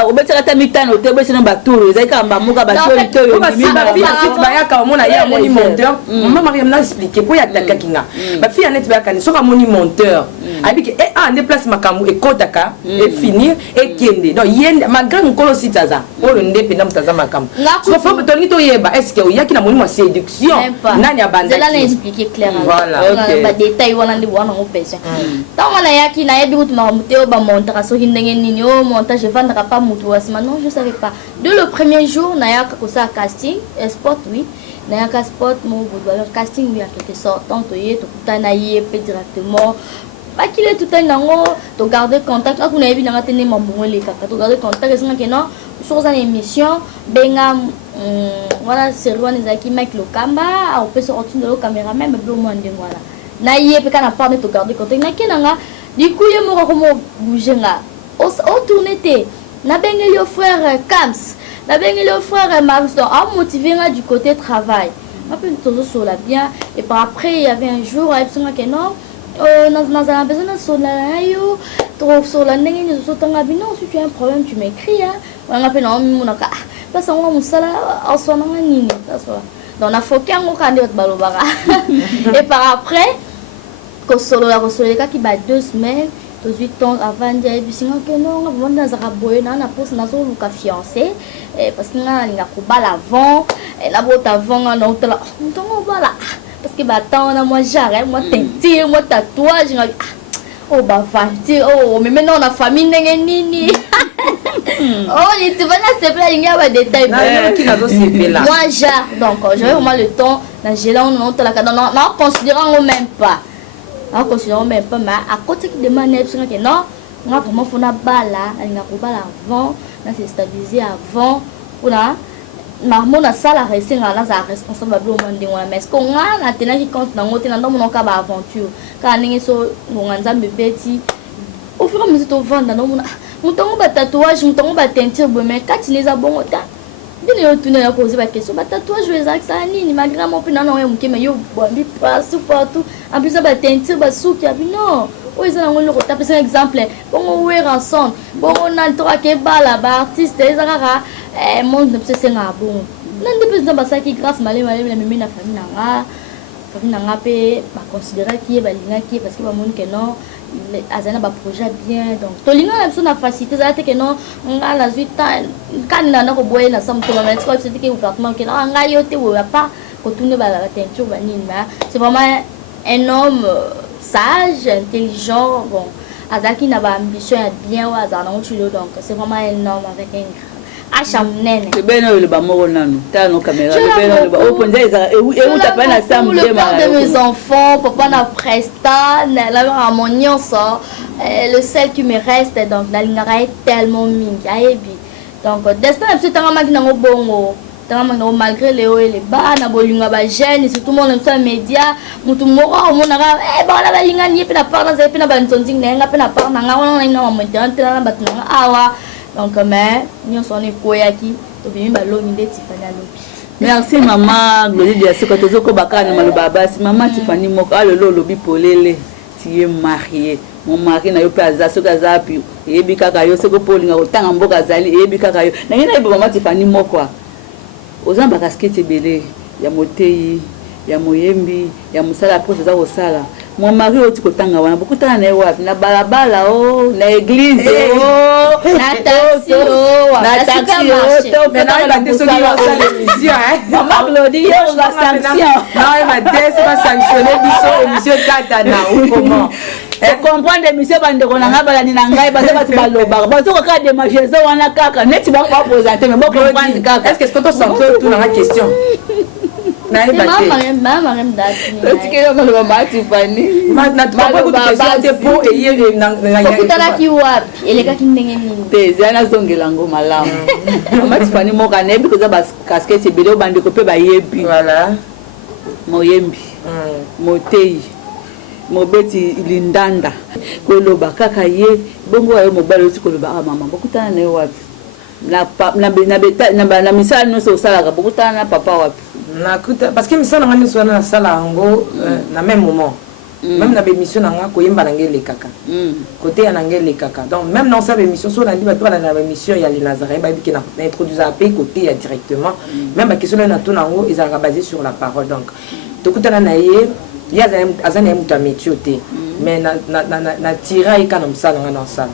obeti ata mitano te obeti na baturu ezaka mbamuka baturu li toy ba si ba fille site ba ya ka mona ya moni monteur. Maman Mariam n'a expliqué pour ya taka kinga. Ba fille net ba ka ni soka moni monteur. Abi ke en déplace makambu e kotaka et finir et kende. Donc yende malgré nkolo sitaza. Oyo ndependa mutaza makambu. So faut que toni to yeba est-ce que yaki na moni mo séduction. Nani abanda. Cela l'a expliqué clairement. Voilà. Ba détail wana ndi wana ngopesa. On a yaki na yebi kutu maramuteo ba montage so hindenge nini o montage vendra pas mutu wasima non je savais pas. Dès le premier jour na yaka ko sa casting sport oui na yaka sport mo boulot casting oui en quelque sorte donc to ye to kutana ye pe directement pas qu'il est tout un nango to garder contact là kuna yebi na tene mambongo le kaka to garder contact est-ce que non sur une émission benga voilà c'est Rwanda Zaki Mike Lokamba on peut sortir de la caméra même bleu moins de voilà. Na yé pe kana parler to garder contact na kenanga du coup ye moko komo bouger nga o tourner té na bengeli au frère Kams na bengeli au frère Mavis donc a motiver nga du côté travail après tout ça là bien et par après il y avait un jour avec son que non nazala besoin nasola yo tokosola ndenge nini ozotanga bino si tu as un problème tu m'écris wana mpe naomimonaka mpasa ngo mosala aswananga nini donc nafoki yango kaka nde bato balobaka et par après kosololekaki ba 2 semaines tozwi temps avant nde ayebisinga ke non nga vraiment nazaka boye na posi nazoluka fiancé parce que nga nalinga kobala avant nabota avant nga naotala ntongo obala parce que batant na moi jarre moi teinture moi tatouage nga oh bavantir oh mais maintenant on a famille ndenge nini oh tu vas là c'est plein il y a des détails moi jarre donc j'avais vraiment le temps na gélant on otala ka non considérant même pas en considérant même pas mais à côté qui demande que non on a vraiment faut na bala alinga ko bala avant na se stabiliser avant ona marmo na sala resenga na za responsable blo monde ngona mais ko nga na tena ki compte na ngote na ndo monoka ba aventure ka ningi so ngonga nzambe beti au fur et à mesure to vendre na mona mutongo ba tatouage mutongo ba teinture bo mais kati neza bongo ta bino yo tuna ya poser ba question ba tatouage yo ezak sa nini malgré mon pina na yo mukeme yo bombi partout en plus ba teinture ba souki ya bino o ezana ngolo ko taper un exemple bongo we ranson bongo na to ke bala ba artiste ezaka monde ne peut se nga bon nan de plus ba saki grâce malé na mimi na famille nanga pe ba considérer qui ba linga qui parce que ba monde que non azana ba projet bien donc to linga na so na facilité za te que non nga la 8 ans kan na ko boye na sam to ba mettre ko c'est que appartement que nga yo te wa pas ko tourner ba la teinture ba nina c'est vraiment un homme sage intelligent bon azaki na ba ambition ya bien wa azana utilo donc c'est vraiment un homme avec un le beno le ba moko nanu ta no caméra le beno le ba openza eza et ta pas na sam de mes enfants papa na presta na la harmonie ça le seul qui me reste donc la lingara est tellement mingi ayebi donc destin c'est tanga makina ngo bongo tanga makina malgré les hauts et les bas na bolinga ba jeune surtout mon sur média mutu moko mona ka ba la balinga ni pe na parna za pe na ba ntonzi nga pe na parna nga wana na mo internet na ba tuna awa donc mais nous sommes koyaki to bimi balomi nde Tiffany alobi. Merci maman Glory de ce que tozoko bakana maloba basi maman Tiffany moko alolo lobi polele tu es mariée mon mari na yo pe azaso kazapi yebi kaka yo seko polinga kotanga mboka zali yebi kaka yo na ngina maman Tiffany moko ozamba casquette belé ya motei ya moyembi ya musala pote za kosala mon mari oti kotanga wana bokutana na wapi na balabala na église na taxi mais na la tesoki yo sa l'émission maman Claudie yo la sanction non ma desi va sanctionner biso émission katana ou comment comprendre émission bandeko na ngaba ni na ngai baza batu baloba bazo ko ka démarcher zo wana kaka neti ba présenter mais bon comprendre kaka est-ce que tu sens tout dans la question maman même date est-ce que yo ko ba Tiffany na tu pas beaucoup de questions te pour et hier na kutana ki wapi eleka kindenge nini teza na zongela ngoma lamu maman Tiffany moka nebi ko za bas casquette belo bandeko pe ba yebi voilà moyembi motei mobeti lindanda koloba kaka ye bongo ayo mobalo tikoloba mama bokutana na yo wapi na misala nyonso osalaka bokutana na papa wapi nakuta parce que misala nga nyonso wana nasala yango na même moment même na bémission nanga koyemba nange elekaka côté ya nange elekaka donc même na osala bémission so nandi bato bana na bémission ya les Nazaréens bayebiki na introduire pe côté ya directement même baquestion na tuna yango ezalaka basé sur la parole donc tokutana na ye ya azana ya mutu amétio te mais na tira ye kana mosala nga na osala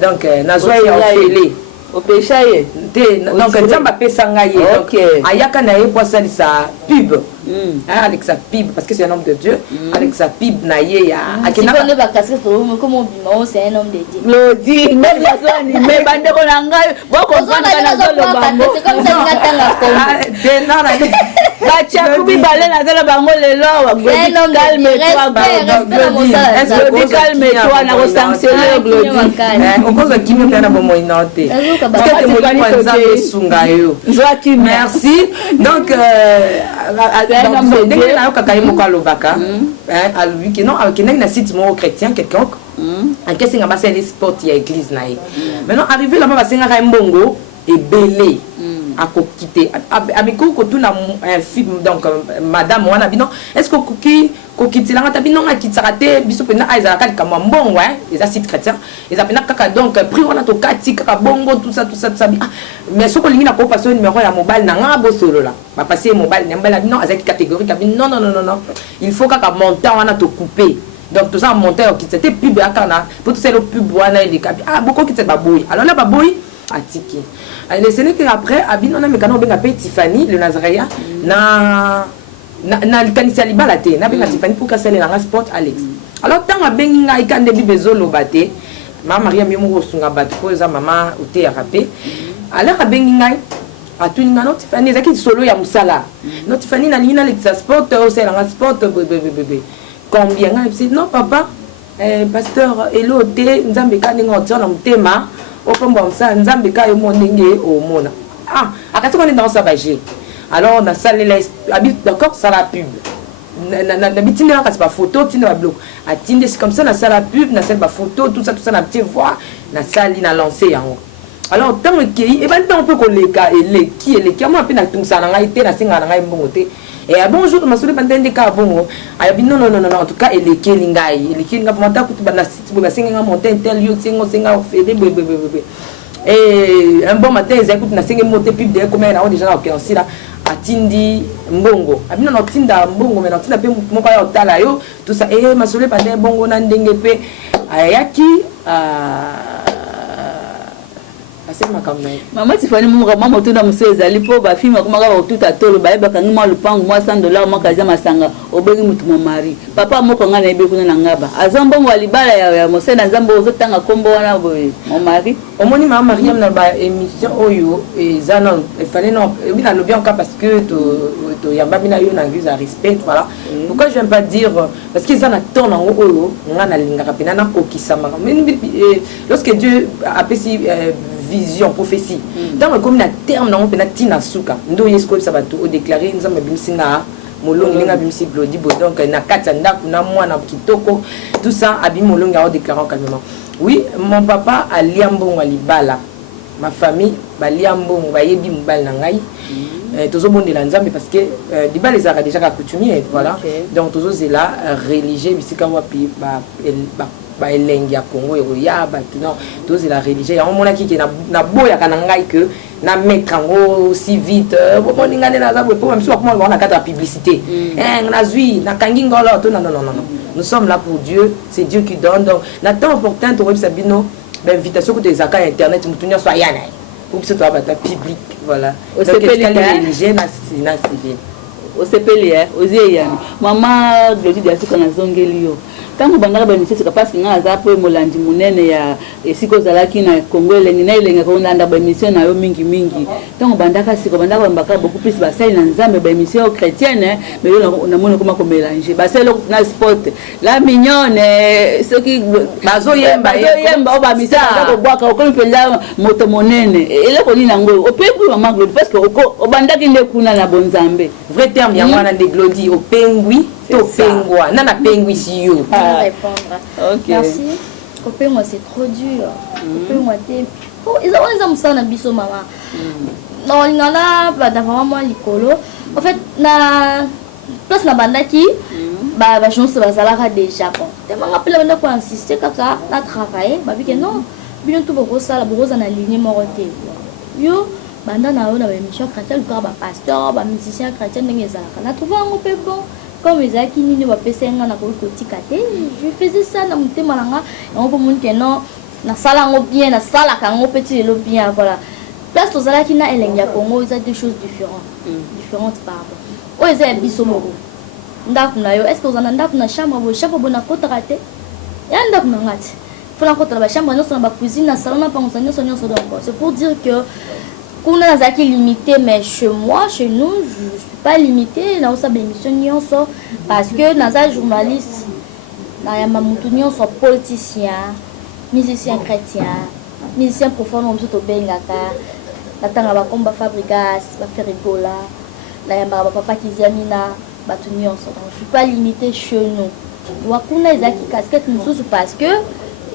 donc nazwa ye ofele opesha ye te donc nzambe apesa ngai ye donc ayaka na ye po asalisa pub avec sa pub parce que c'est un homme de Dieu avec sa pub na ye ya akena ba casquette comme bimao c'est un homme de Dieu Lodi même la zone mais bandeko na ngai boko zona kana zolo bango c'est comme ça ngatanga comme de non na bacha kubi balé na zala bango lelo calme-toi na ko sanctionner Glody on cause kimi kana bomo inote parce que mo kwanza sunga yo merci donc ndenge na yo kaka ye moko alobaka alobi ke non akendaki na site moko chrétien quelconque akesenga basala sport ya église na ye maintenant arrivé là-bas basengaka ye mbongo ebele à quitter avec ko tout na un film donc madame wana bino est-ce que ko quitter la ngata bino ngati tsarate biso pena aiza ka kama mbongo les acides chrétiens les apena kaka donc prix wana to kati kaka bongo tout ça mais ce que lingi na ko passer numéro ya mobile na nga bo solo la ba passer mobile nyambala non azaki catégorique non il faut kaka montant wana to couper. Donc tout ça monteur qui c'était pub à Kana pour tout ça le pub wana il cap beaucoup qui c'était baboy alors là baboy a tiqué les scènes que après abin on a mécano benga pe Tiffany le Nazaréa na le kanisa libala te na benga Tiffany pour casser la sport Alex alors tant a benga ikande bibezolo baté ma Maria mimo sunga bat ko za mama ote ya rapé alors a benga a tout ngano Tiffany zaki solo ya musala no Tiffany na lina le sport au c'est la sport bébé combien non papa pasteur elo te nzambe ka ninga otsa na mutema opomba msa nzambe ka yo monenge o mona akati on est dans sa bagé alors on a salé les habite d'accord ça la pub na bitine ka pas photo tine ba bloc atinde c'est comme ça na ça la pub na celle ba photo tout ça na petite voix na sali na lancer yango alors tant que et ben tant on peut ko leka ele qui moi pe na tumsa na ngai te na singa na ngai mbongo te. Et bonjour, ma soeur Bandende Kabongo. Non, en tout cas, il est Kelingai. Il est Kelinga pour monter pour la site, pour la singa monter tel lieu, singa bébé. Et un bon matin, ils écoutent la singa monter plus de comme elle a déjà au Kéansi là. Atindi Mbongo. Abino no tinda Mbongo, mais no tinda pe mon paya au talayo. Tout ça. Et ma soeur Bandende Bongo Nandenge pe. Ayaki. Maman Tiffany maman tout dans monsieur ezali po ba fille makomaka ba tout atolo ba yeba kangi ma lupango moi $100 moi kaza masanga obengi mutu mon mari papa moko ngana ebe kuna na ngaba azambongo alibala ya mosena nzambo ozotanga kombo wana boye mon mari omoni mama Mariam na ba émission oyo ezana il fallait non bina lobi encore parce que to yamba bina yo na église à respect voilà pourquoi je viens pas dire parce qu'ils en attendent en oyo ngana lingaka pena na kokisama mais lorsque Dieu a appelé vision prophétie dans comme na terme na on peut na tina suka ndo yesko ça va tout déclarer nzamba bimsinga molongi linga bimsi glodi bo donc na katanda kuna mwana kitoko tout ça abi molongi a déclaré calmement oui mon papa a liambongo libala ma famille ba liambongo ba yebi mbal na ngai tozo bondela nzambe parce que libala ezaka déjà coutumier voilà donc tozo zela religieux bisika wapi ba elengi ya Congo ya ba non tous la religion ya mona ki na boya kana ngai que na mettre ngo si vite bon ngane na za pour même si on a quatre publicité na zui na kangi ngolo to non nous sommes là pour Dieu, c'est Dieu qui donne donc na temps important to web sabino invitation que des accords internet mutunya so yana pour que ce soit bata public voilà donc quel religieux na civil au CPL aux yeyani maman Glody de Asika na zongelio tango bandaka ba mission c'est parce que nga za po molandi munene ya esiko zalaki na Congo elengi na elenga ko ndanda ba mission na yo mingi tango bandaka siko bandaka mbaka beaucoup plus ba sai na nzambe ba mission chrétienne mais yo na mona comment mélanger ba sai na sport la mignonne ce qui bazo yemba ba mission ko bwaka ko mpela moto monene ele ko ni nango o pe ku maman Glody parce que o bandaki nde kuna na bonzambe vrai terme ya mwana de Glody o pengui to pengwa nana pengui si yo répondre. Okay. Merci. Copain, moi c'est trop dur. Copain, moi t'es. Oh, ils ont ça dans biso maman. Non, il y en a d'avant moi l'écolo. En fait, na place na banda qui bah je ne sais pas ça là déjà bon. Tellement rappelé banda pour insister kaka na travailler, bah que non. Bien tout beaucoup ça la beaucoup en aligné moroté. Yo banda na on a émission chrétienne quoi bah pasteur, bah musicien chrétien n'engage ça. Na trouvé un peu bon. Comme les gens qui n'y va pas s'engager na kotikate, je faisais ça dans mon thème malanga. On peut monter non, na sala ngo bien, na sala kango petit le bien voilà. Place aux ala qui na elenga Congo, ils ont deux choses différentes pardon. Oh ils ont biso moko. Ndaku na yo, est-ce que vous en ndaku na chambre bona kota kate? Ya ndaku na ngati. Faut la kota la chambre, non sur la cuisine, na salon na pas on s'en donc. C'est pour dire que on a zaki limité mais chez moi chez nous je suis pas limité là on sa émission nyonso parce que naza journaliste na ya mamutu nyonso politicien musicien chrétien musicien profane on to bengaka natanga ba komba Fabrigas ba Ferigola na ya ba papa Kiziamina batu nyonso donc je suis pas limité chez nous wakuna ezaki casquette mususu parce que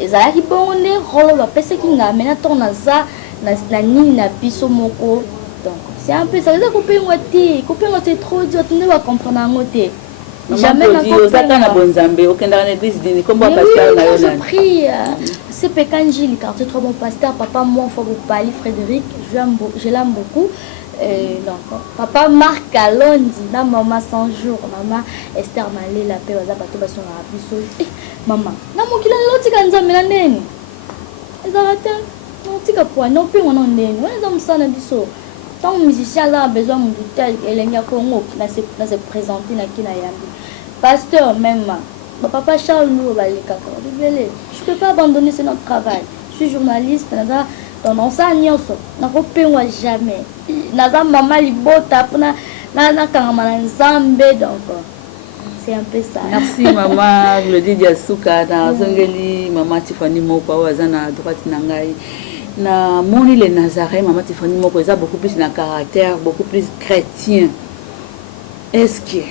ezaki bonne rolo ba pese kinga mena ton naza na nini na biso moko donc C'est un peu ça. Vous avez coupé un trop dur. Tout le monde va comprendre un côté. Jamais na bonzambe okenda na église dini comme pasteur na je prie c'est Pekanji le quartier trop bon pasteur papa moi faut vous parler Frédéric je l'aime beaucoup donc papa Marc Alondi na maman 100 jours maman Esther Malé la paix baza bato baso na biso maman na mokila loti kanzambe na ndeni ezarata non tika po non pe on ndeni on za musana biso. Tant musicien là a besoin de tel et a Congo na se présenter na kina yambi. Pasteur même papa Charles nous va les kaka. Je peux pas abandonner c'est notre travail. Je suis journaliste dans enseignant ça. Na kopengwa jamais. Na za maman libota na kangama nzambe donc c'est un peu ça. Merci maman Glodie Diasuka na zongeli maman Tiffany Moko wazana droite na ngai. Na moni les Nazareth maman Tiffany Moko eza beaucoup plus na caractère beaucoup plus chrétien. Est-ce que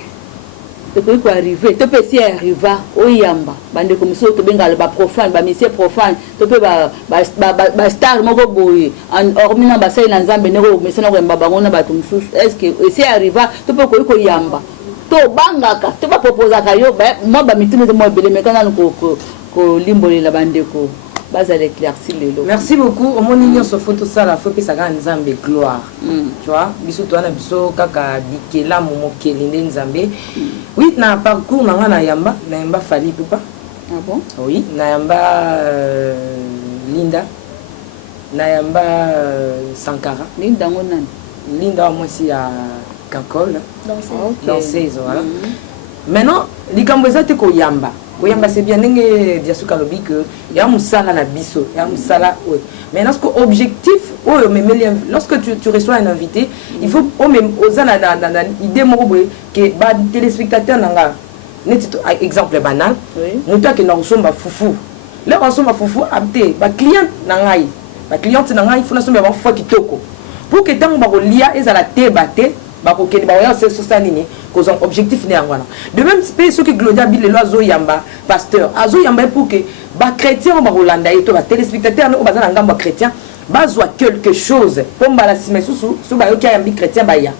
tu peux arriver tu peux y arriver oyamba bande comme ça to benga ba profane ba monsieur profane tu peux ba star moko boye en hormina ba sai na nzambe neko mais na ko mbaba ngona ba tumsusu est-ce que essayer arriver tu peux ko yamba to bangaka to ba proposer ka yo ba mo ba mitune de mo bele mekana ko limbolela la bande ko base à l'éclairci lelo. Merci beaucoup. Au moins il y a ce photo ça la faut que ça gagne nzambe gloire. Tu vois, biso to na biso kaka bikela momo kelinde nzambe. Oui, na parcours na yamba fali papa. Ah bon? Oui, na yamba Linda. Na yamba Sankara. Linda ngonan. Linda moi si à Kankol. Danseuse voilà. Maintenant, likambo ezate ko yamba. Koyamba c'est bien nenge diasuka lobi que ya musala na biso ya musala ouais mais lorsque objectif lorsque tu reçois un invité il faut même ozana na idée moko boye que ba téléspectateur nanga net exemple banal muta ke na usomba fufu le usomba fufu abte ba client nangai ba cliente nangai faut na somba ba fufu kitoko pour que tant ba lia ezala te bate ba ko ke ba ya c'est ça nini cause objectif ne ngwana de même ceux qui Gloria Bill le azo yamba pasteur azo yamba pour que ba chrétien ba Rolanda et to ba téléspectateur no ba za ngamba chrétien ba zo quelque chose pour ba la simesu so ba yo ki yambi chrétien ba ya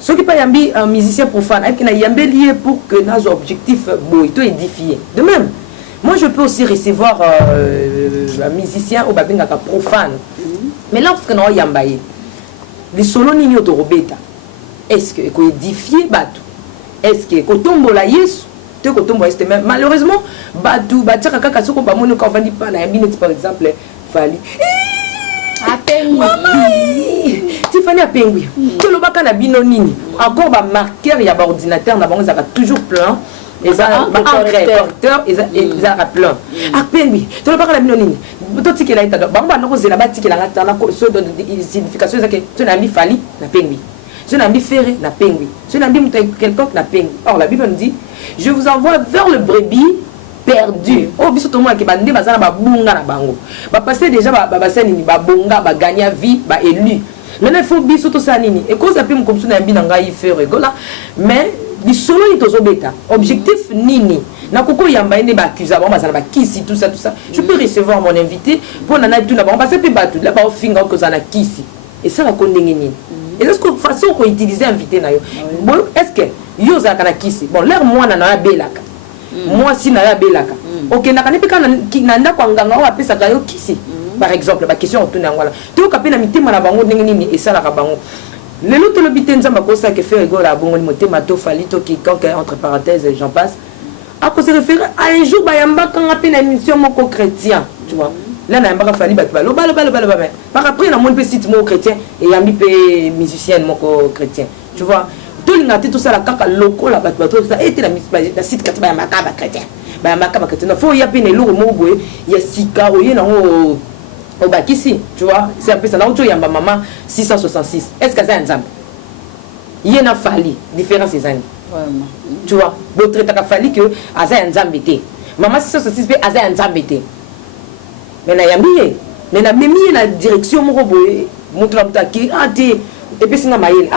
ceux qui pas yambi un musicien profane et qui na yambe lié pour que nos objectifs boy to édifier de même moi je peux aussi recevoir un musicien ou ba bengaka profane mais lorsque no yamba les solo nini to robeta. Est-ce que ko édifier batu? Est-ce que ko tombola Yesu? Te ko tombola Yesu même malheureusement batu bataka kaka soko ba mono ka vandi pa na yambine par exemple fali. Apengui. Tiffany apengui. To lo baka na bino nini? Encore ba marqueur ya ba ordinateur na bango za toujours plein. Et ça ba correcteur et ça plein. Apengui. To lo baka na bino nini? To tikela ita ba ba no ko zela ba tikela ngata na ko so de signification ça que to na mi fali na pengui. Je n'ai mis ferré na pengui. Je n'ai mis quelqu'un na pengui. Or la Bible nous dit, je vous envoie vers le brebis perdu. Oh biso to mo ke bande bazana ba bunga na bango. Ba passer déjà ba basani ba bonga ba gagner vie ba élu. Maintenant il faut biso to ça nini. Et cause ça peut me comme ça na mbina ngai ferré gola. Mais li solo ni to beta. Objectif nini. Na koko yamba ene ba accuser ba bazana ba kisi tout ça. Je peux recevoir mon invité pour nana tout là ba passer pe ba tout là ba finga ko za na kisi. Et ça la kondenge nini. Et est-ce que façon qu'on utilise invité na yo bon est-ce que yo za kana kisi bon l'air moi na belaka moi si na belaka OK na kana peka na nda kwa nganga wa pesa ka yo kisi par exemple ba question otuna ngwala to ka pe na mitema na bango ndenge nini esala ka bango lelo to lobite nzamba ko sa ke faire rigola bongo ni motema to fali to ki entre parenthèses j'en passe à cause se référer à un jour ba yamba kanga pe na émission moko chrétien tu vois. Là, na mbaka fali bat balo par après na mon petit site mo chrétien et yambi pe musicien moko chrétien tu vois tout l'ingati tout ça la kaka loko la bat tout ça et la site kati ba makaba chrétien faut y a pe ne lourd mo boye ya sika oye na o bakisi tu vois c'est un peu ça na auto yamba maman 666 est-ce que ça nzambe yena fali différence des années vraiment tu vois votre ta fali que aza nzambe te maman 666 pe aza nzambe te. Mais na yambiye mais na memi la direction moko boye montre la qui et puis singa maïl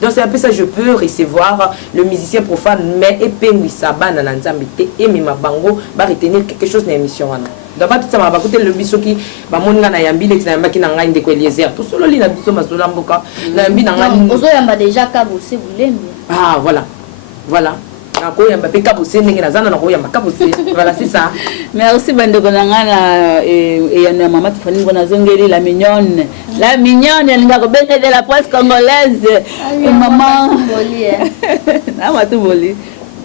donc c'est un peu ça je peux recevoir le musicien profane mais et pengui sabana na nzambe te et mi mabango ba retenir quelque chose na émission wana d'abord tout ça va côté le biso qui ba moninga na yambi le tina mbaki na ngai ndeko Eliezer to solo li na biso masola mboka na yambi na ngai ozo yamba déjà kabose bulembi ah voilà ko yamba pe kabose ndenge na zana na ko yamba kabose voilà c'est ça. Merci bandeko na ngana et ya maman Tiffany ngona zongeli la mignonne ninga ko bene de la presse congolaise maman boli na watu boli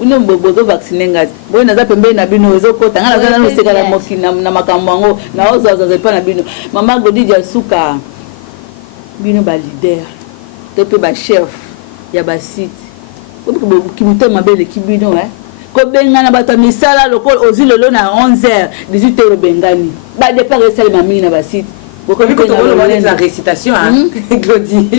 uno mbobozo vacciner ngati boy naza pembeni na bino ezokota ngana zana noseka na mokina na makambo ngo na ozo pa na bino mama Godi dia suka bino ba leader to pe ba chef ya ba site ki mutema bele ki bino ko bengana bato misala lokol ozi lelo na 11h 18h bengani ba départ esali mami na ba site boko biko to bolo la récitation Godi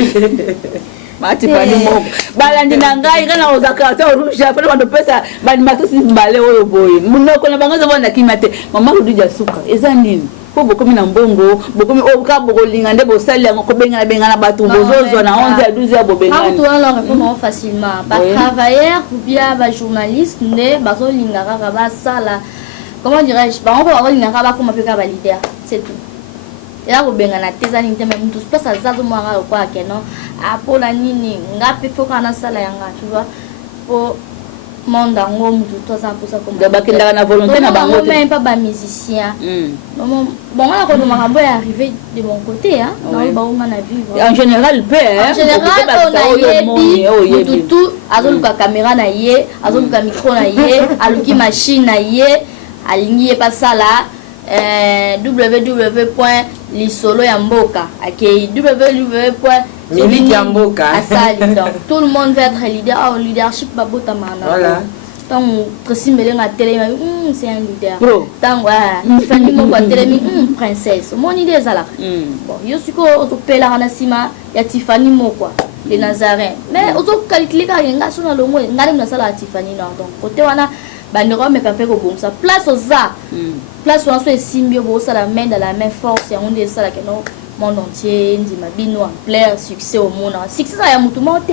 mati pani moko balandi na ngai kana ozaka ta rouge après on pesa bani matosi mbale oyo boye munoko na bango zobona kimate mama Godi suka eza nini ko bokomi na mbongo bokomi oka bokolinga nde bosali yango ko bengana bato bozozo na 11 à 12 heures bobengana tout alors répondre facilement ba travailleur ou bien ba journaliste ne bazolinga kaka ba sala comment dirais-je ba on va linga kaka comme apeka ba leader c'est tout et là bobengana tezani te même tout se passe ça zo mwanga kwa keno apola nini ngape foka na sala yanga tu vois pour monde ngo mutu to ça pour ça comme bakenda na volonté na bango même pas ba musicien bon on a quand makambo est arrivé de mon côté hein non ba on a vivre en général on a yebi tout azoluka caméra na ye azoluka micro na ye aluki machine na ye alingi pas ça là www.lisolo ya mboka akei Miliki ya mboka asali donc tout le monde va être leader leadership babota mana voilà tant tresimbele na télé c'est un leader tant Tiffany moko télé princesse mon idée ezala bon yo siko otopela na sima ya Tiffany moko les Nazaréens mais ozo calculer ka yenga sona longo ngale na sala Tiffany non donc côté wana bandeko me kapé ko bon ça place aux arts place où on se simbio bo ça la main dans la main force et on dit ça la que non monde entier ndi mabino en plein succès au monde succès ça ya mutu monté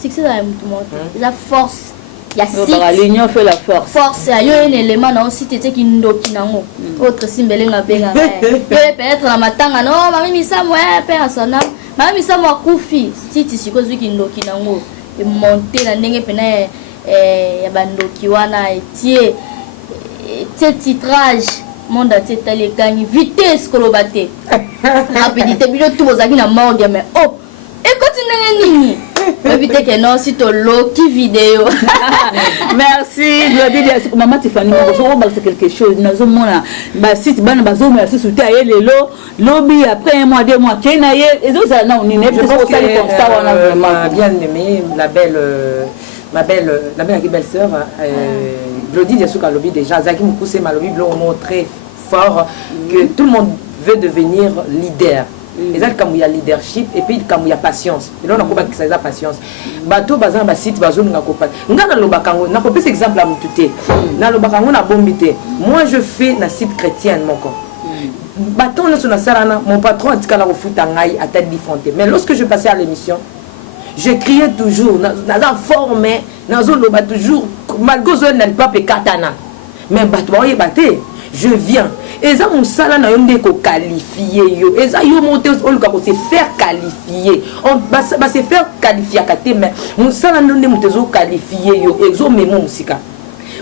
succès ça ya mutu monté la force ya l'union fait la force ya yo un élément na aussi tete ki ndoki nango autre simbele nga benga peut-être na matanga non mami misamo père sana mami misamo akufi titi sikozu ki ndoki nango et monter na ndenge pena ya bandoki wana etie titrage monde entier tali gagné vitesse kolobate rapidité bino tout bozaki na morgue mais oh et continue nini éviter que non si to loki vidéo merci Godi maman Tiffany on va faire quelque chose nazo mona ba site bana bazo me sous ta lelo lobby après un mois 2 mois kena ye ezo ça na on ne peut pas faire comme ça on a vraiment bien aimé la belle belle-sœur Glody Diasuka lobby déjà Zaki Mukuse ma lobby blanc très fort que tout le monde veut devenir leader. Et ça comme il y a leadership et puis comme il y a patience. Et là on a pas que ça a patience. Bateau bazan ba site bazo nga kopa. Nga na lobakango na kopesa exemple à mututé. Na lobakango na bombité. Moi je fais na site chrétien mon corps. Bateau na sona sarana mon patron a dit kala ko futa ngai à tête différente. Mais lorsque je passais à l'émission je criais toujours, naza formé, nazo loba toujours, malgré zo n'a pas katana. Mais batouye baté, je viens. Et ça mon sala na yonde ko qualifier yo. Et ça yo monter on ka se faire qualifier. On va se faire qualifier katé mais mon sala ndonde mutezo qualifier yo exo memo musika.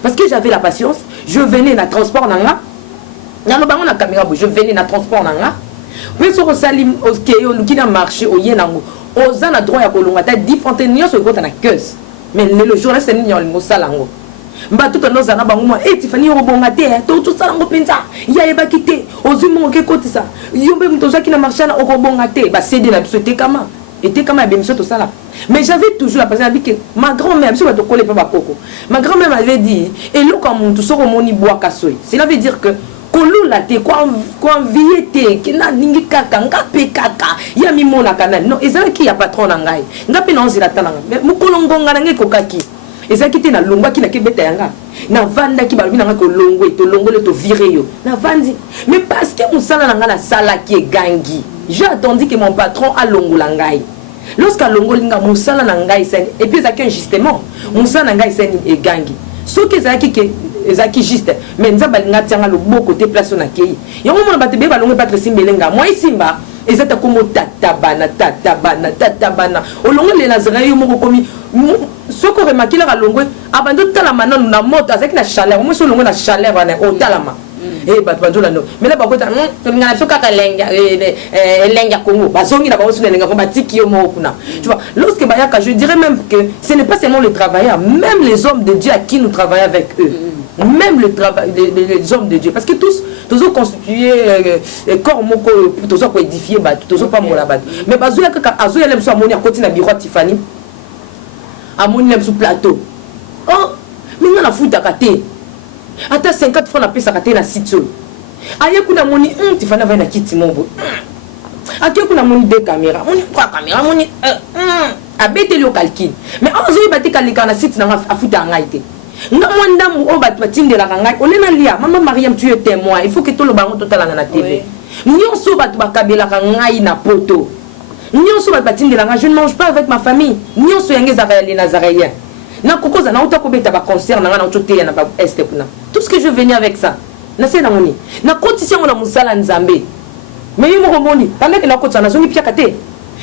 Parce que j'avais la patience, je venais na transport nanga. Na lobango na caméra, je venais na transport nanga. Puis sur salim au keyo lukina marché au yenango. Aux a droit à kolonga ta différentes nyonso ko ta na keuse mais le journaliste ni nyol salango mba tout nos ana bango et Tiffany robonga te tout salango penza ya eba kité ozumo ke kotisa yombe mtozaki na marché na robonga te ba céder la société kama était kama bien tout ça là mais j'avais toujours la personne que ma grand-mère monsieur va te coller pas bakoko ma grand-mère m'avait dit et lo comme tout soro moni bois kasoy cela veut dire que kolula te kwa viete kina ningi kaka ngape kaka ya mimona kana non ezaki ya patron na ngai ngape na onzira talanga mukolongonga na ngai kokaki ezaki te na longwa kina kebeta yanga na vanda ki balobi na ngai kolongwe to longole to virer yo na vandi mais parce que musala na ngai na sala ki gangi j'ai attendu que mon patron a longola ngai lorsque longolinga musala na ngai sen et puis ezaki justement musala na ngai sen e gangi ce que ezaki juste mais nzamba linga tianga le beau côté place na kei yango mona bato be balongo patre simbelenga moi simba ezata komo tatabana olongo le nazara yo moko komi soko remakila ka longwe abando tala manano na moto azaki na chaleur mo so longo na chaleur wana o talama bato banzola no mais là bakota ngana so kaka lenga lenga Congo bazongi na baosu lenga ko batiki yo moko kuna tu vois lorsque bayaka je dirais même que ce n'est pas seulement les travailleurs même les hommes de Dieu à qui nous travaillons avec eux même le travail des hommes de Dieu parce que tous ont constitué corps moko tous ont édifié bato tous ont pas mola bato mais bazoya kaka azoya lem so amoni akoti na bureau Tiffany amoni lem sur plateau oh minga na futa kate ata 50 francs na pesa kate na site aye kuna moni Tiffany va na kiti mombo ake kuna moni deux caméras moni trois caméras moni abete le calcul mais azoyi bate kalika na site na afuta ngaite nga mwandamu o bat batindela ngai olena lia mama Mariam tu es témoin il faut que tout le bango total na TV nyonso bat bakabela ngai na poto nyonso bat batindela ngai je ne mange pas avec ma famille nyonso yange zakaya nazaréen na kokoza na uta kobeta ba concert na ngana utoteya na ba est kuna tout ce que je venais avec ça na sena moni na kotisi ngo na musala nzambe mais yimo komoni pendant que na kotisa na zongi pia kate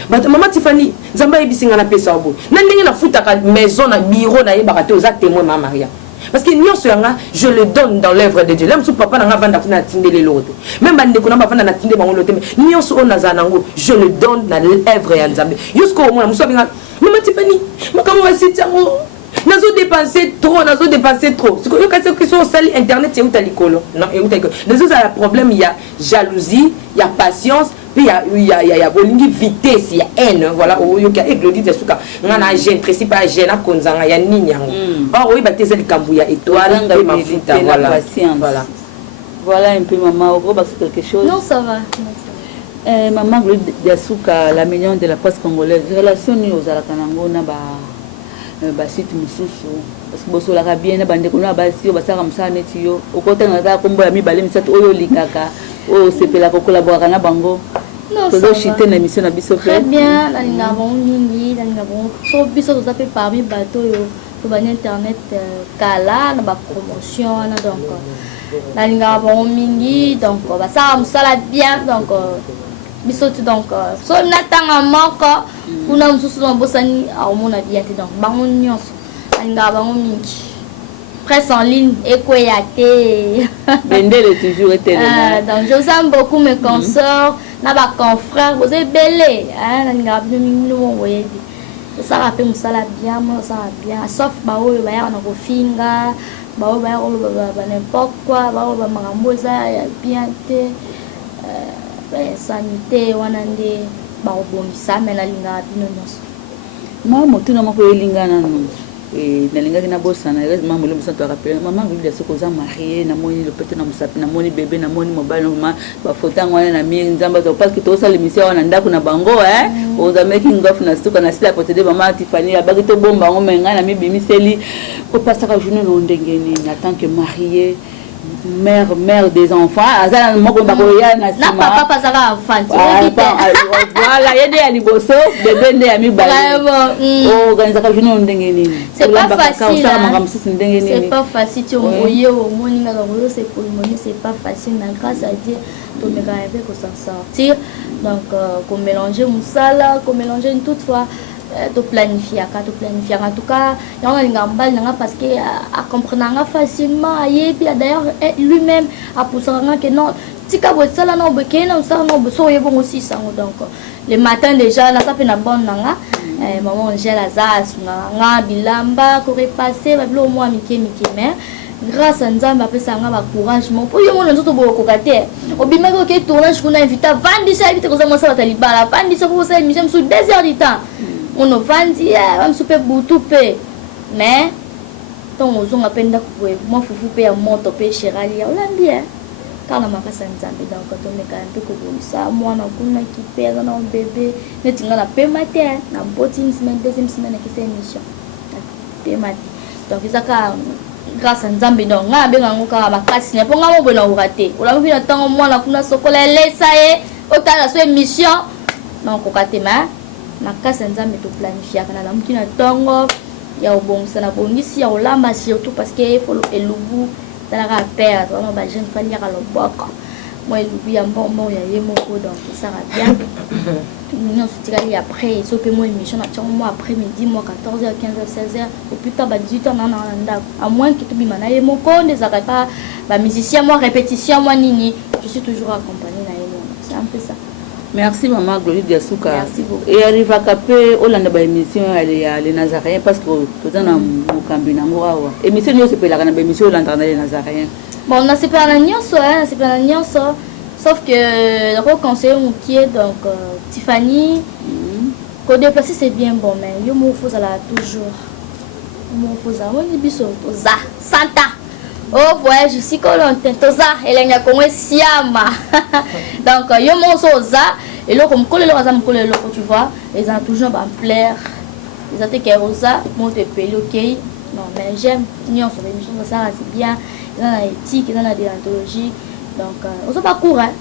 Maman Tiffany, Zamba ebisinga na pesa obo. Na ndenge na futa ka maison na bureau na yeba kate oza témoin Maman Maria. Parce que nyonso yanga je le donne dans l'œuvre de Dieu. Même si papa na vanda kuna tindele loto. Même bande kuna bavanda na tinde bango loto. Nyonso onaza nango je le donne dans l'œuvre ya Nzambe. Yusko mona muso binga. Maman Tiffany, makamo wasiti yango. Nazo dépenser trop. Ce que sont sali internet c'est où t'as l'école. Non, et où t'as l'école. Les autres a problème, il y a jalousie, il y a patience. Puis il y a vitesse, il y a haine, voilà, il y a églodie de souka. On a gêne, principe à gêne, à konzanga, il y a ninyang. Or oui, bah t'es le cambouya étoile, voilà. Voilà un peu maman, au gros, bah c'est quelque chose. Non, ça va. Maman Yasuka, la million de la presse congolaise, relation aux Alakanango, n'a ba site mususu parce que boso la bien na bande kuna ba si ba saka msane tiyo okota ngata kombo ya mibale misatu oyo likaka o sepela ko collaborer na bango non ça chiter na mission na biso très bien na ngabon nini na ngabon so biso to zape parmi bateau yo to ba internet kala na ba promotion na donc na ngabon mingi donc ba saka msala bien donc bisoto donc so natanga moko kuna msusu no bosani aomona bien te donc bango nyonso nga bango mingi presse en ligne ekoyate bendele toujours était là donc je vous aime beaucoup mes consorts na ba confrères vous êtes belé na nga bino mingi no moyebi ça rappelle musala bien moi ça va bien sauf ba oyo ba ya na kofinga ba oyo ba ya ba n'importe quoi ba oyo ba makambo ça bien te sanité wanande ba obongisa mena linga bino nyonso mama tuna mako elinga nanu na linga na bosana mama le musanto rappelle maman ngili soko za marié na moni le petit na musapi na moni bébé na moni mobile na ba photo ngwana na mi nzamba parce que to sa l'émission wana ndako na bango on a making off na stuka na sila pote de maman Tiffany la bagito bomba ngo menga na mi bimiseli ko passa ka journée no ndengeni en tant que mariée mère des enfants azala moko bakoya na sima na papa pasaka enfant voilà yede ya liboso bébé nde ya mibale organiser journée ndenge nini c'est pas facile c'est pas facile tu moye au moninga ngolo c'est pour le c'est pas facile na grâce à Dieu to me arriver ko s'en sortir donc qu'on mélanger musala qu'on mélanger toutefois to planifier en tout cas yanga ngambal nanga parce que a comprendre facilement et puis d'ailleurs lui-même a poussé que non tika botala na obekena ça na boso yebo aussi ça donc le matin déjà na ça pe na bonne nanga maman Angèle Azas nga bilamba ko repasser ba bilo moi mike mais grâce à Nzamba pesa nga ba couragement pour yo mona nzoto boko kate obimako ke tournage kuna invita vandi ça invite ko za moi ça talibala vandi ça ko ça émission sur 2 heures du temps on vandi am super butu pe mais ton ozonga penda ko moi fufu pe ya moto pe chirali ya olambia kana makasa Nzambe donc to meka un peu ko ça moi na kuna ki pesa na bébé netinga na pe matin na boti semaine deuxième semaine ki c'est émission pe matin donc izaka grâce à Nzambe donc nga benga ngoka makasi ne ponga mo bona urate olambi na tango moi na kuna sokola lesa e otala so émission donc ko katema makasi Nzambe to planifier kana la mukina tongo ya obongisa na bongisi ya olamba surtout parce que elubu ezalaka perdre wana bajeune faliaka loboko moi elubu ya mbombo ya ye moko donc esaka bien nyonso tikali après ezope mo émission na tiango mo après midi mo 14h 15h 16h au plus tard 18h na ndako à moins que tobima na ye moko ndezaka pa bamusicien moi répétition moi nini je suis toujours accompagnée na ye c'est un peu ça. Merci maman Glory Diasuka. Merci beaucoup. Et arrive à caper Olanda ba émission les Nazaréens parce que tout dans Mukambi nango awa. Émission yo c'est la émission Olanda les Nazaréens. Bon, on a séparé la nyonso hein, c'est pas la nyonso sauf que le conseiller qui est donc Tiffany qu'on déplacer c'est bien bon mais yo mo faut ça là toujours. Mo faut ça on dit biso za Santa. Oh voyage ici Colontin toza elenga konwe siama. Donc yo mo soza et là comme coller le me coller le tu vois ils ont toujours en plaire. Ils ont été rosa mon te peli OK. Non mais j'aime nion sur l'émission ça c'est bien. Ils ont la éthique, ils ont la déontologie. Donc on se pas court hein.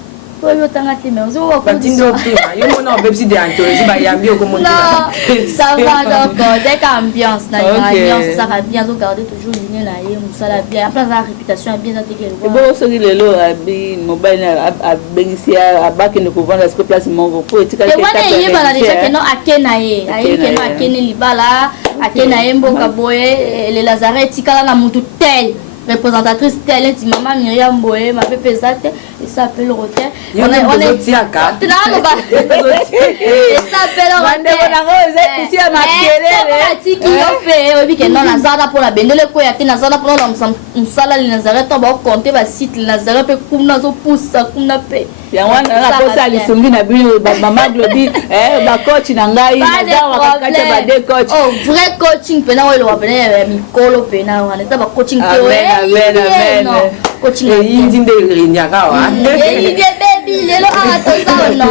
Toi yo tanga te mais on se pas Batindo pima yo mona obepsi déontologie ba yambi ko monter. Non, ça va donc dès qu'ambiance na ambiance ça va bien regarder toujours ligne na ye musala bien après la réputation bien dans tes et bon ce qui lelo abi mobile a bengisia a back ne ko vendre ce place mon pour etika ke wana ye bana déjà que non akena ye ayi ke non akene libala akena ye mboka boye le Lazare tikala na mutu tel représentatrice telle dit maman Myriam Boye m'a fait pesate et ça s'appelle Roter on est tiaka ça s'appelle Roter ici à makelele qui ont fait oui que non Nazara pour la bendele ko ya te Nazara pour la msala le Nazareth to ba compter ba site le Nazareth pe kumna zo poussa kumna pe ya wana na kosa lisungi na bino maman Glody ba coach na ngai Nazara kakacha ba de coach oh vrai coaching pena we lo apena mikolo pena wana ta ba coaching pe amen coaching yindi nde rinyaka wa baby lelo a non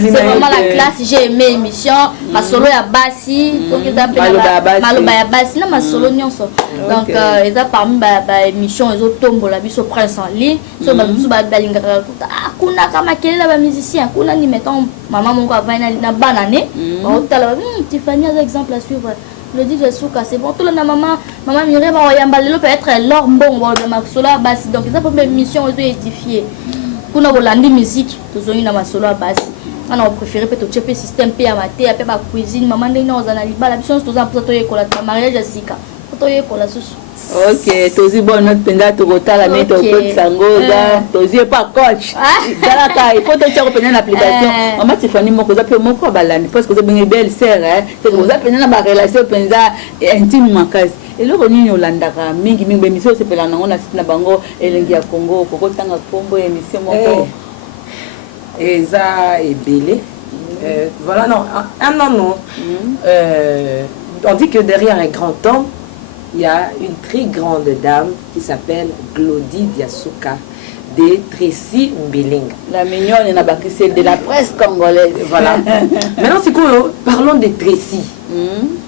c'est vraiment la classe j'ai aimé émission ma solo ya basi donc maloba ya basi na ma solo nyonso donc eza parmi ba émission ezo tombola biso prince en ligne so ba biso ba balingaka kuna kama kelela ba musicien kuna ni mettons maman moko avana na banane ba otala Tiffany as exemple à suivre le dit de souka c'est bon tout le maman Myriam ba yamba lelo peut-être leur bon ba ma solo ya basi donc eza pour émission ezo édifier kuna bolandi musique tozongi na masolo ya basi ana on préféré peut-être chepe système pe ya maté pe ba cuisine maman ndenge na ozana libala biso toza pour to yekola ta mariage ya sika to yekola susu. OK tozi bon notre penda to kotala mais to ko sangoza tozi pas coach dalaka il faut te faire prendre l'application maman Tiffany moko za pe moko balani parce que c'est bien belle sœur hein c'est que vous avez prendre ma relation penza intime makasi et le roni olandaka mingi émission c'est pela nango na site na bango elengi ya Congo koko tanga pombo émission moko eza ebele voilà non non on dit que derrière un grand homme il y a une très grande dame qui s'appelle Glory Diasuka de Tracy Mbilinga. La mignonne n'a pas c'est de la presse congolaise. Voilà. Maintenant, c'est quoi? Parlons de Tracy.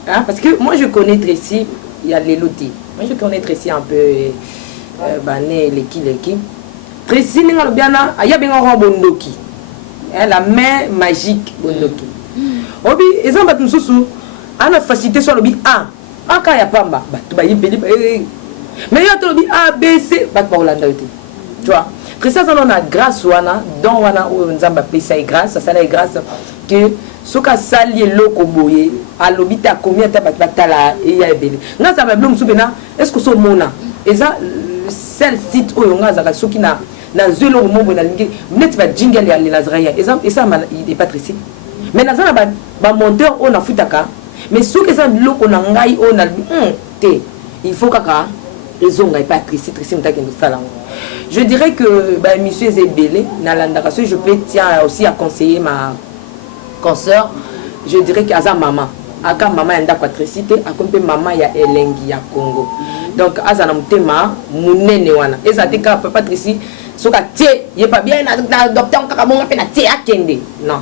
Hein, parce que moi, je connais Tracy, il y a les lotis. Moi, je connais Tracy un peu, les Tracy, il y a bien un bondoki. La main magique bondoki. Obi, exemple, nous sommes à la facilité sur le bi A. Aka ya pamba tu ba yimbeli mais ya to bi A B C ba ba Olanda yote tu vois précisément on a grâce wana don wana o nzamba pesa et grâce ça la grâce que soka sali loko boye alobita combien ta ba tala et ya ebele na ça ba blom soubena est-ce que so mona et ça seul site o yonga za soki na zelo mombo na lingi net ba jingle ya les Nazaréens et ça il est pas triste mais na za ba monteur on a futaka mais ce que ça biloko na ngai on a te il faut kaka raison ngai pas triste mutaki ndo sala. Je dirais que bah monsieur Zebele na landaka je peux tiens aussi à conseiller ma consoeur. Je dirais que aza maman aka maman enda kwa tricité akompe maman ya elengi ya Congo donc aza na mutema munene wana eza te ka papa tricité soka tie ye pas bien na docteur kaka bonga pe na tie akende non.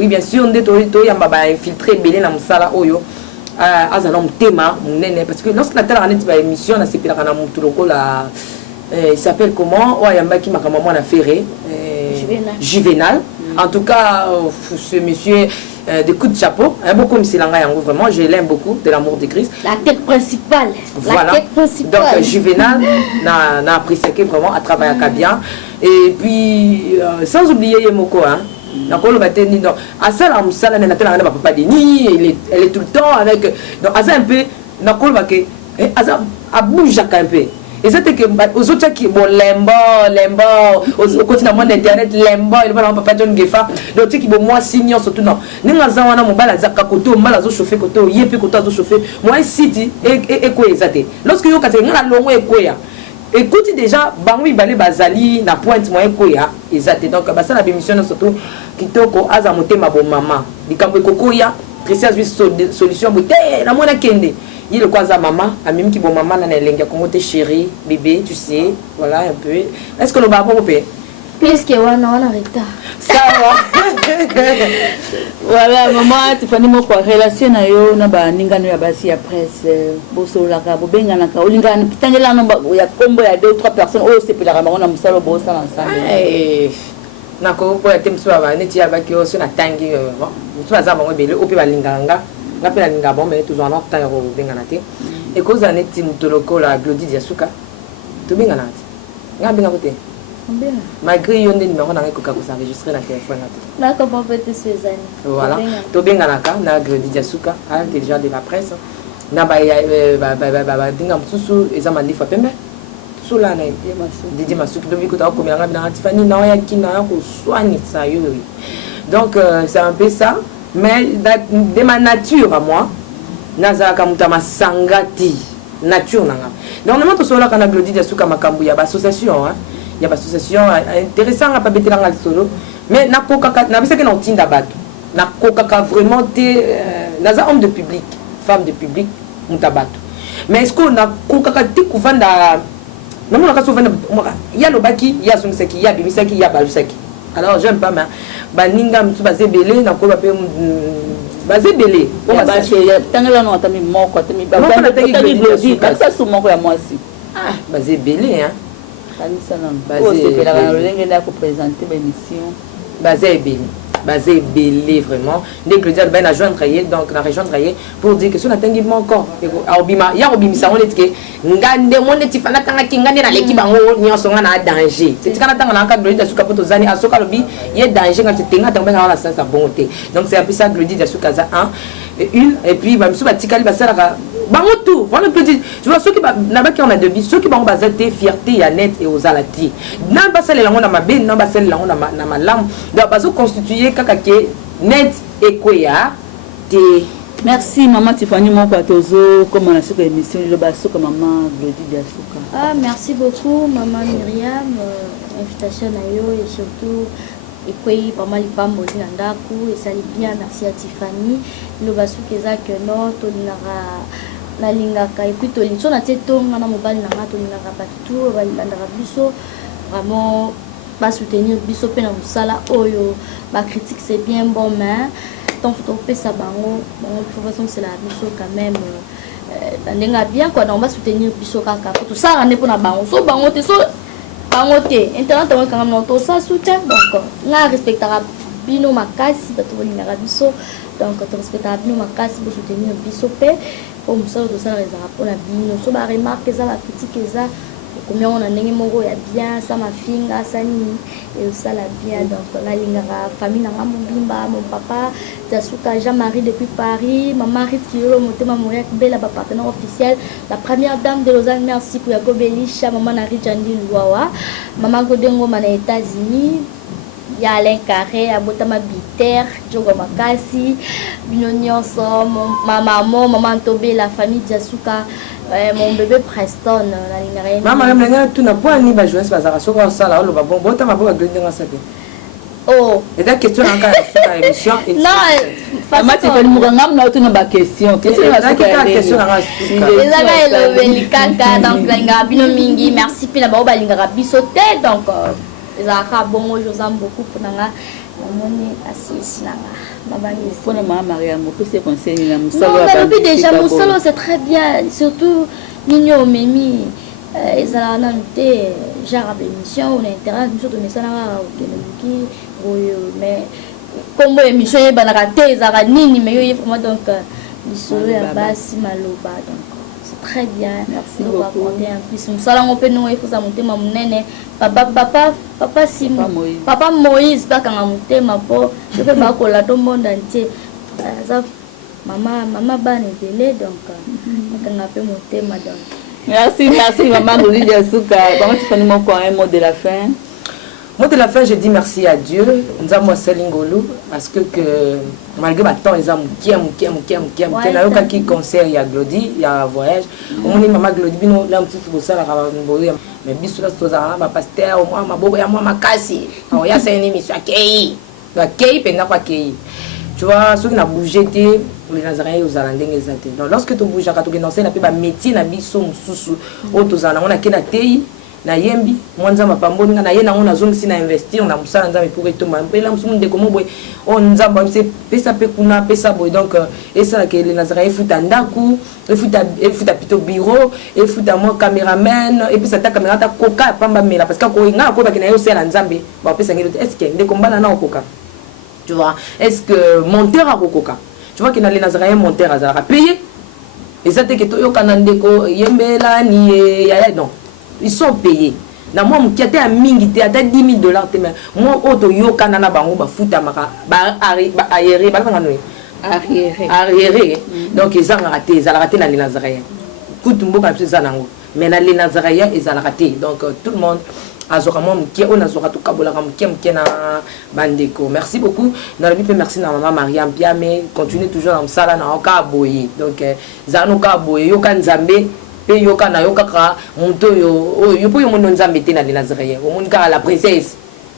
Oui, bien sûr, on est infiltré belé dans musala oyo azana mutema munene parce que lorsque la telle année de émission on a séparé kana mutu lokola il s'appelle comment oyamba ki makama mwana ferré Juvenal en tout cas ce monsieur des coups de chapeau. Beaucoup Msilanga Yango, vraiment, je l'aime beaucoup, de l'amour de Christ. La tête principale. Voilà. La tête principale. Donc, Juvenal n'a apprécié vraiment à travailler à bien. Et puis, sans oublier Yemoko, hein. Donc, on va tenir. Donc, à ça, la moussala, elle est tout le temps avec. Donc, à ça, un peu, on va que. À ça, à bouge un peu. Et c'était que aux autres qui bon lembo au quotidien monde internet lembo il va papa John Gefa donc qui bon moi signor surtout non ninga za wana mobala za kakoto mobala zo chauffer koto yepe koto zo chauffer moi city et quoi exacté lorsque yo kate ngala longo e quoi écoute déjà bango ibale bazali na pointe moi quoi exacté donc basa la émission surtout kitoko aza motema bon maman likambo kokoya précieuse solution boté na mona kende. Il est quoi ça maman, a même qui bon maman dans les langues comme t'es chérie, bébé, tu sais, voilà un peu. Est-ce que le baba peut? Plus que on arrête. Ça va. Voilà maman, tu fais mon quoi relation na yo na ba ninga no ya basi ya presse, boso la ka bobenga na ka olinga na pitangela no ya combo ya 2 3 personnes oh c'est pour la ramona musalo bosa ensemble. Eh. Na ko po ya temso ba neti ya ba ki o so na tangi bon. Tu vas avoir belé opi ba linganga. La peine à Ngabon, mais toujours en temps au Benganate. Et cause d'un étim toloko la Glody Diasuka. Tu Benganate. Ngabinga côté. Malgré yon numéro dans le coca pour s'enregistrer dans le téléphone. Là, comment peut-être ces années. Voilà. Tu Benganaka, na Glody Diasuka, déjà de la presse. Na ba dinga mususu ezamandi fa pembe. Sula na Didier Masuki dobi kota ko milanga na Tiffany na ya kina ko soigner ça yo. Donc c'est un peu ça. Mais de ma nature à moi, nazaka mutama sangati nature nanga. Normalement to sola kana Glody Diasuka makambu ya association hein. Il y a association intéressant à pas bêter la solo, mais na koka na bisa que na tinda bato. Na koka vraiment te naza homme de public, femme de public mutabato. Mais est-ce qu'on a koka te kuvanda non on a souvent il y a le baki, il y a Sumisaki, il y a Bimisaki, il y a Balusaki. Alors j'aime pas mais baninga mtu basé belé na ko ba pe basé belé on va chez tangela no atami moko atami ba ba ça sous moko ya mwasi ah basé belé hein kanisa non basé c'est la lenge na ko présenter l'émission basé belé vraiment dès que le diable a joindre donc la région de pour dire que sur la tangi encore obima ya obimisa on est que ngande monde tifana tanga kingande na l'équipe bango nyonso na danger c'est kana tanga na ka Glody Diasuka poto zani asoka lobi il y a danger quand tu tenga tanga na la sens à bonté donc c'est un peu ça Glody Diasuka za 1 et 1 et puis ba msu batikali basala bango tout voilà petit tu vois ceux qui na ba qui on a de bis ceux qui bango bazate fierté ya net et aux alati na basala lango na mabe na basala lango na malam donc baso constituer kaka ke net et koya te. Merci maman Tiffany mon tozo comme on a sur l'émission le basso comme maman Glody Diasuka. Ah merci beaucoup maman Myriam invitation à yo et surtout et quoi pas mal pas moli nandaku et ça bien merci à Tiffany le basso que no to dinara la lingaka et puis to linso na teto ngana mobile na to lingaka pas tout va landara biso vraiment pas soutenir biso pe na musala oyo ba critique c'est bien bon mais tant faut topé ça bango bon façon c'est la biso quand même ndenga bien quoi on va soutenir biso kaka tout ça rane pour na bango so bango te internet on quand même to ça soutien donc la respectera bino makasi bato bolingaka biso donc to respectera bino makasi pour soutenir biso pe pour musala to ça les rapport na bino so ba remarque ça la critique ça combien on a n'engagé moko ya bien ça ma finga ça ni et ça la bien donc la lingara famille na mobimba mon papa Diasuka Jean-Marie depuis Paris maman Rit Kilo motema Mouriak Bella ba partenaire officiel la première dame de Lausanne merci pour Yakob Elisha maman Nari Jandi Luawa maman Godengo na États-Unis ya Alain Carré abotama Biter Jogo Makasi Binonio so ma maman Tobé la famille Diasuka mon bébé Preston la ligne maman même tout na point ni ba jouer ba za soko ça là le ba bon bota ma ba Glody nga ça oh et la question encore sur l'émission non maman Tiffany muganga na tu na ba question la question na ezaka elobeli kaka donc linga bino mingi merci pina ba balinga biso te donc ezaka bongo josam beaucoup pour nanga namoni asisi nanga mabangi pour maman Mariam pour ses conseils na musalo non mais déjà musalo c'est très bien surtout nino memi ezala na te genre d'émission on a intérêt nous surtout mais ça na au Kenebuki mais combo émission et banaka te ezaka nini mais yo vraiment donc lisolo ya basi maloba donc c'est très bien. Merci beaucoup. beaucoup. En plus musala ngo pe no efuza motema munene papa Simon papa Moïse bakanga motema po je peux pas kola to monde entier ça maman bana belé donc bakanga pe motema donc. Merci maman Glodia Souka. Comment tu fais nous un mot de la fin? Mot de la fin, je dis merci à Dieu. Nous avons Selingolo parce que malgré le temps, ils ont mouké, qui concert, il y a Glody, il y a voyage. On est maman Glody, nous là un petit peu ça, mais bisous là, c'est ça, ma pasteur, moi, ma bobo, moi, ma cassie. Alors il y a c'est une émission Kei, Kei, pendant quoi Kei. Tu vois, ceux qui n'ont bougé, les Nazaréens aux Alandais, exactement. Donc lorsque tu bouges, quand tu danses, tu as métier, na biso mususu, autos en on a qui na tei. Na yembi mwanza mapamboni na yena ona zongi sina investir na musala nzambe pour etomba mpela musumu de komo boy on nzamba c'est pesa pe kuna pesa boy donc et ça que les Nazaréens futa ndaku futa plutôt bureau et futa mo cameraman et puis ça ta caméra ta koka pamba mela parce que ko nga ko ba kina yo sela nzambe ba pesa ngelo est-ce que de kombala na koka tu vois est-ce que monteur a koka tu vois que na les Nazaréens monteur azara payer et ça te que to yo kanande ko yembela ni ya non. Ils sont payés. Na moi qui était à mingi te ata 10 000 $, mais moi auto yo kana na bango ba futa maka ba arriéré ba ngano arriéré donc ils ont raté na les Nazaréens kutumbo ka pesa nango mais na les Nazaréens ils ont raté donc tout le monde azoramo mki on azora to kabola mki na bandeko. Merci beaucoup na bi merci na maman Mariam Piame continue toujours dans sala na oka boye donc zano ka boye yo kan nzambe pe yoka na yoka ka monto yo po yo mono nzambe te na les Nazaréens o mono ka la princesse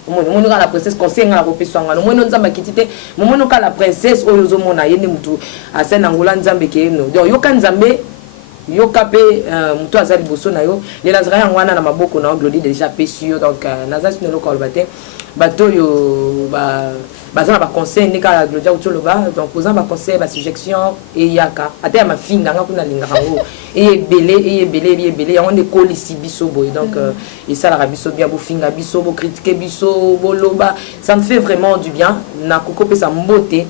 o mono ka la princesse conseil ngala ko peswanga no mono nzamba kitite mono ka la princesse o yozo mona yende mutu asena ngula nzambe ke no donc yoka nzambe yoka pe mutu azali boso na yo les Nazaréens wana na maboko na Glody déjà pesio donc nazasi no ko albate bato yo bazana ba conseil nika la Glodia utoloba donc posant ba conseil ba suggestion et yaka ata ma finga nga kuna linga ngo et belé on est collé si biso boy donc et ça la biso bien bo finga biso bo critiquer biso bo loba ça me fait vraiment du bien na koko pe sa mbote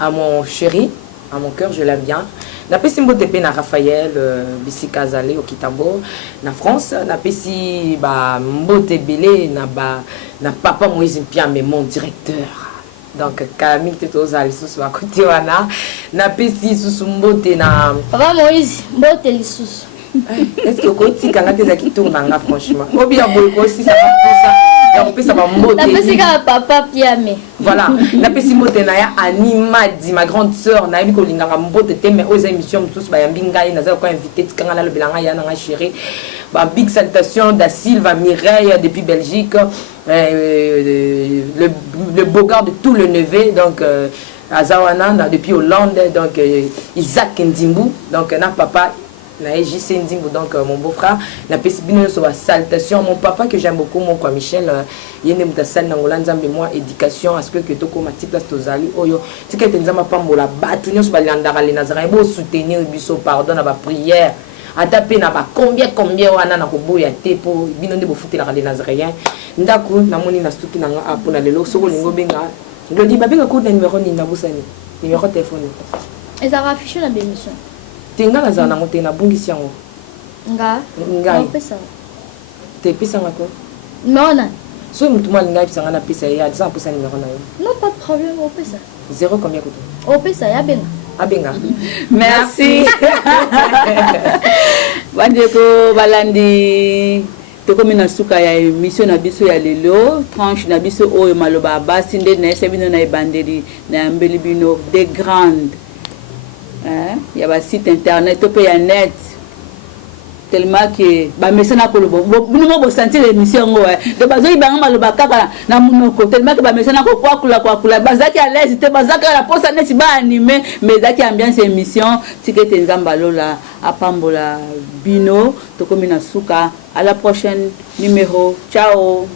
à mon chéri à mon cœur je l'aime bien. Na pesi mbote pe na Raphaël Bisika Zale au Kitambo na France na pesi ba mbote belé na papa Moïse Piame mon directeur donc Camille Tetoza lisusu à côté wana na pesi susu mbote na papa Moïse mbote lisusu est-ce que côté quand tu as quitté nga franchement ou bien boy aussi ça va pour ça on peut ça va mbote na pesi ka papa Piame voilà na pesi mbote na ya Anima di ma grande sœur na yiko linganga mbote te mais aux émissions tous ba yambinga na za ko invité tikanga na le bilanga ya na chérie ba big salutation da Silva Mireille depuis Belgique le beau gars de tout le neveu donc Azawana depuis Hollande donc Isaac Ndimbu donc na papa na JC Ndimbu donc mon beau-frère na pesibino so salutation mon papa que j'aime beaucoup mon quoi Michel yene mutasal na ngolanda mbe moi éducation à ce que to ko mati place tozali oyo tika tenzama pambola batu nyoso balandaka les Nazaréens bo soutenir biso pardon na ba prière atape na ba combien wana na koboya te po bino nde bofutela les Nazaréens ndako na moni na stuki na nga apona lelo soko lingo benga ngodi babenga ko na numéro ni na busani numéro téléphone et ça va afficher la émission tenga na zana ngote na bungisi yango nga pesa te pesa ngako non so mutu mali ngai pesa ngana pesa ya 100% numéro na yo non pas de problème au pesa 0 combien koto au pesa ya benga abenga merci bandeko balandi tokomi na suka ya émission na biso ya lelo tranche na biso oyo maloba basi nde na ese bino na ebandeli na yambeli bino des grandes il y a un site internet pe ya net tellement que ba mesena ko lobo bino mo sentir l'émission ngo de bazo ibanga maloba kaka na munoko tellement que ba mesena ko kwa kula bazaki à l'aise te bazaka la posa net ba animé mais zaki ambiance émission tikete nzamba lola apambola bino tokomi na suka à la prochaine numéro ciao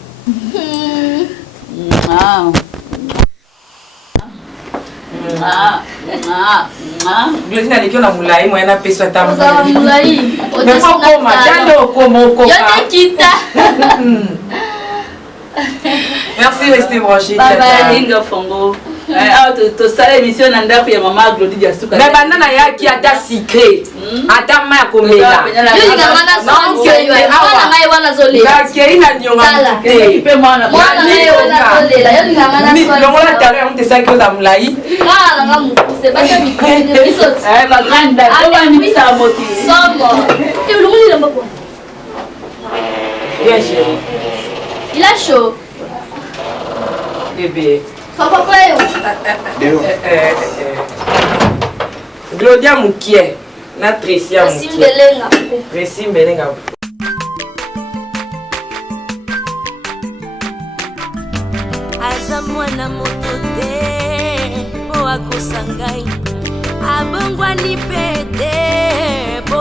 Glody na lekio na mulai mwana peso tamu. Oza mulai. Mais faut comment? Dando como coca. Yo te kita. Merci, restez branchés. Bye bye. Linga Fongo. Tu sais l'émission Nanda puis maman Glody Diasuka. Mais banana ya qui a ta secret. Ata ma komela. Yo ngana son que yo wana ngai wana zolela. La qui ina nyonga te. Pe mwana. Wana ngai wana zolela. Yo ngana Mi son. longo la tare on te sait que za mulai. Ah nga mu c'est pas ça mi bisot. Ma grande dame. Comment ni ça moti. Somo. Et le monde il aime pas. Bien chérie. Il a chaud. Bébé. Papa yo. Glodia Mukie. Na Tricia Mukie. Simbelenga. Resi Mbelenga. aza mwana moto te po akosa ngai abongwani pe te po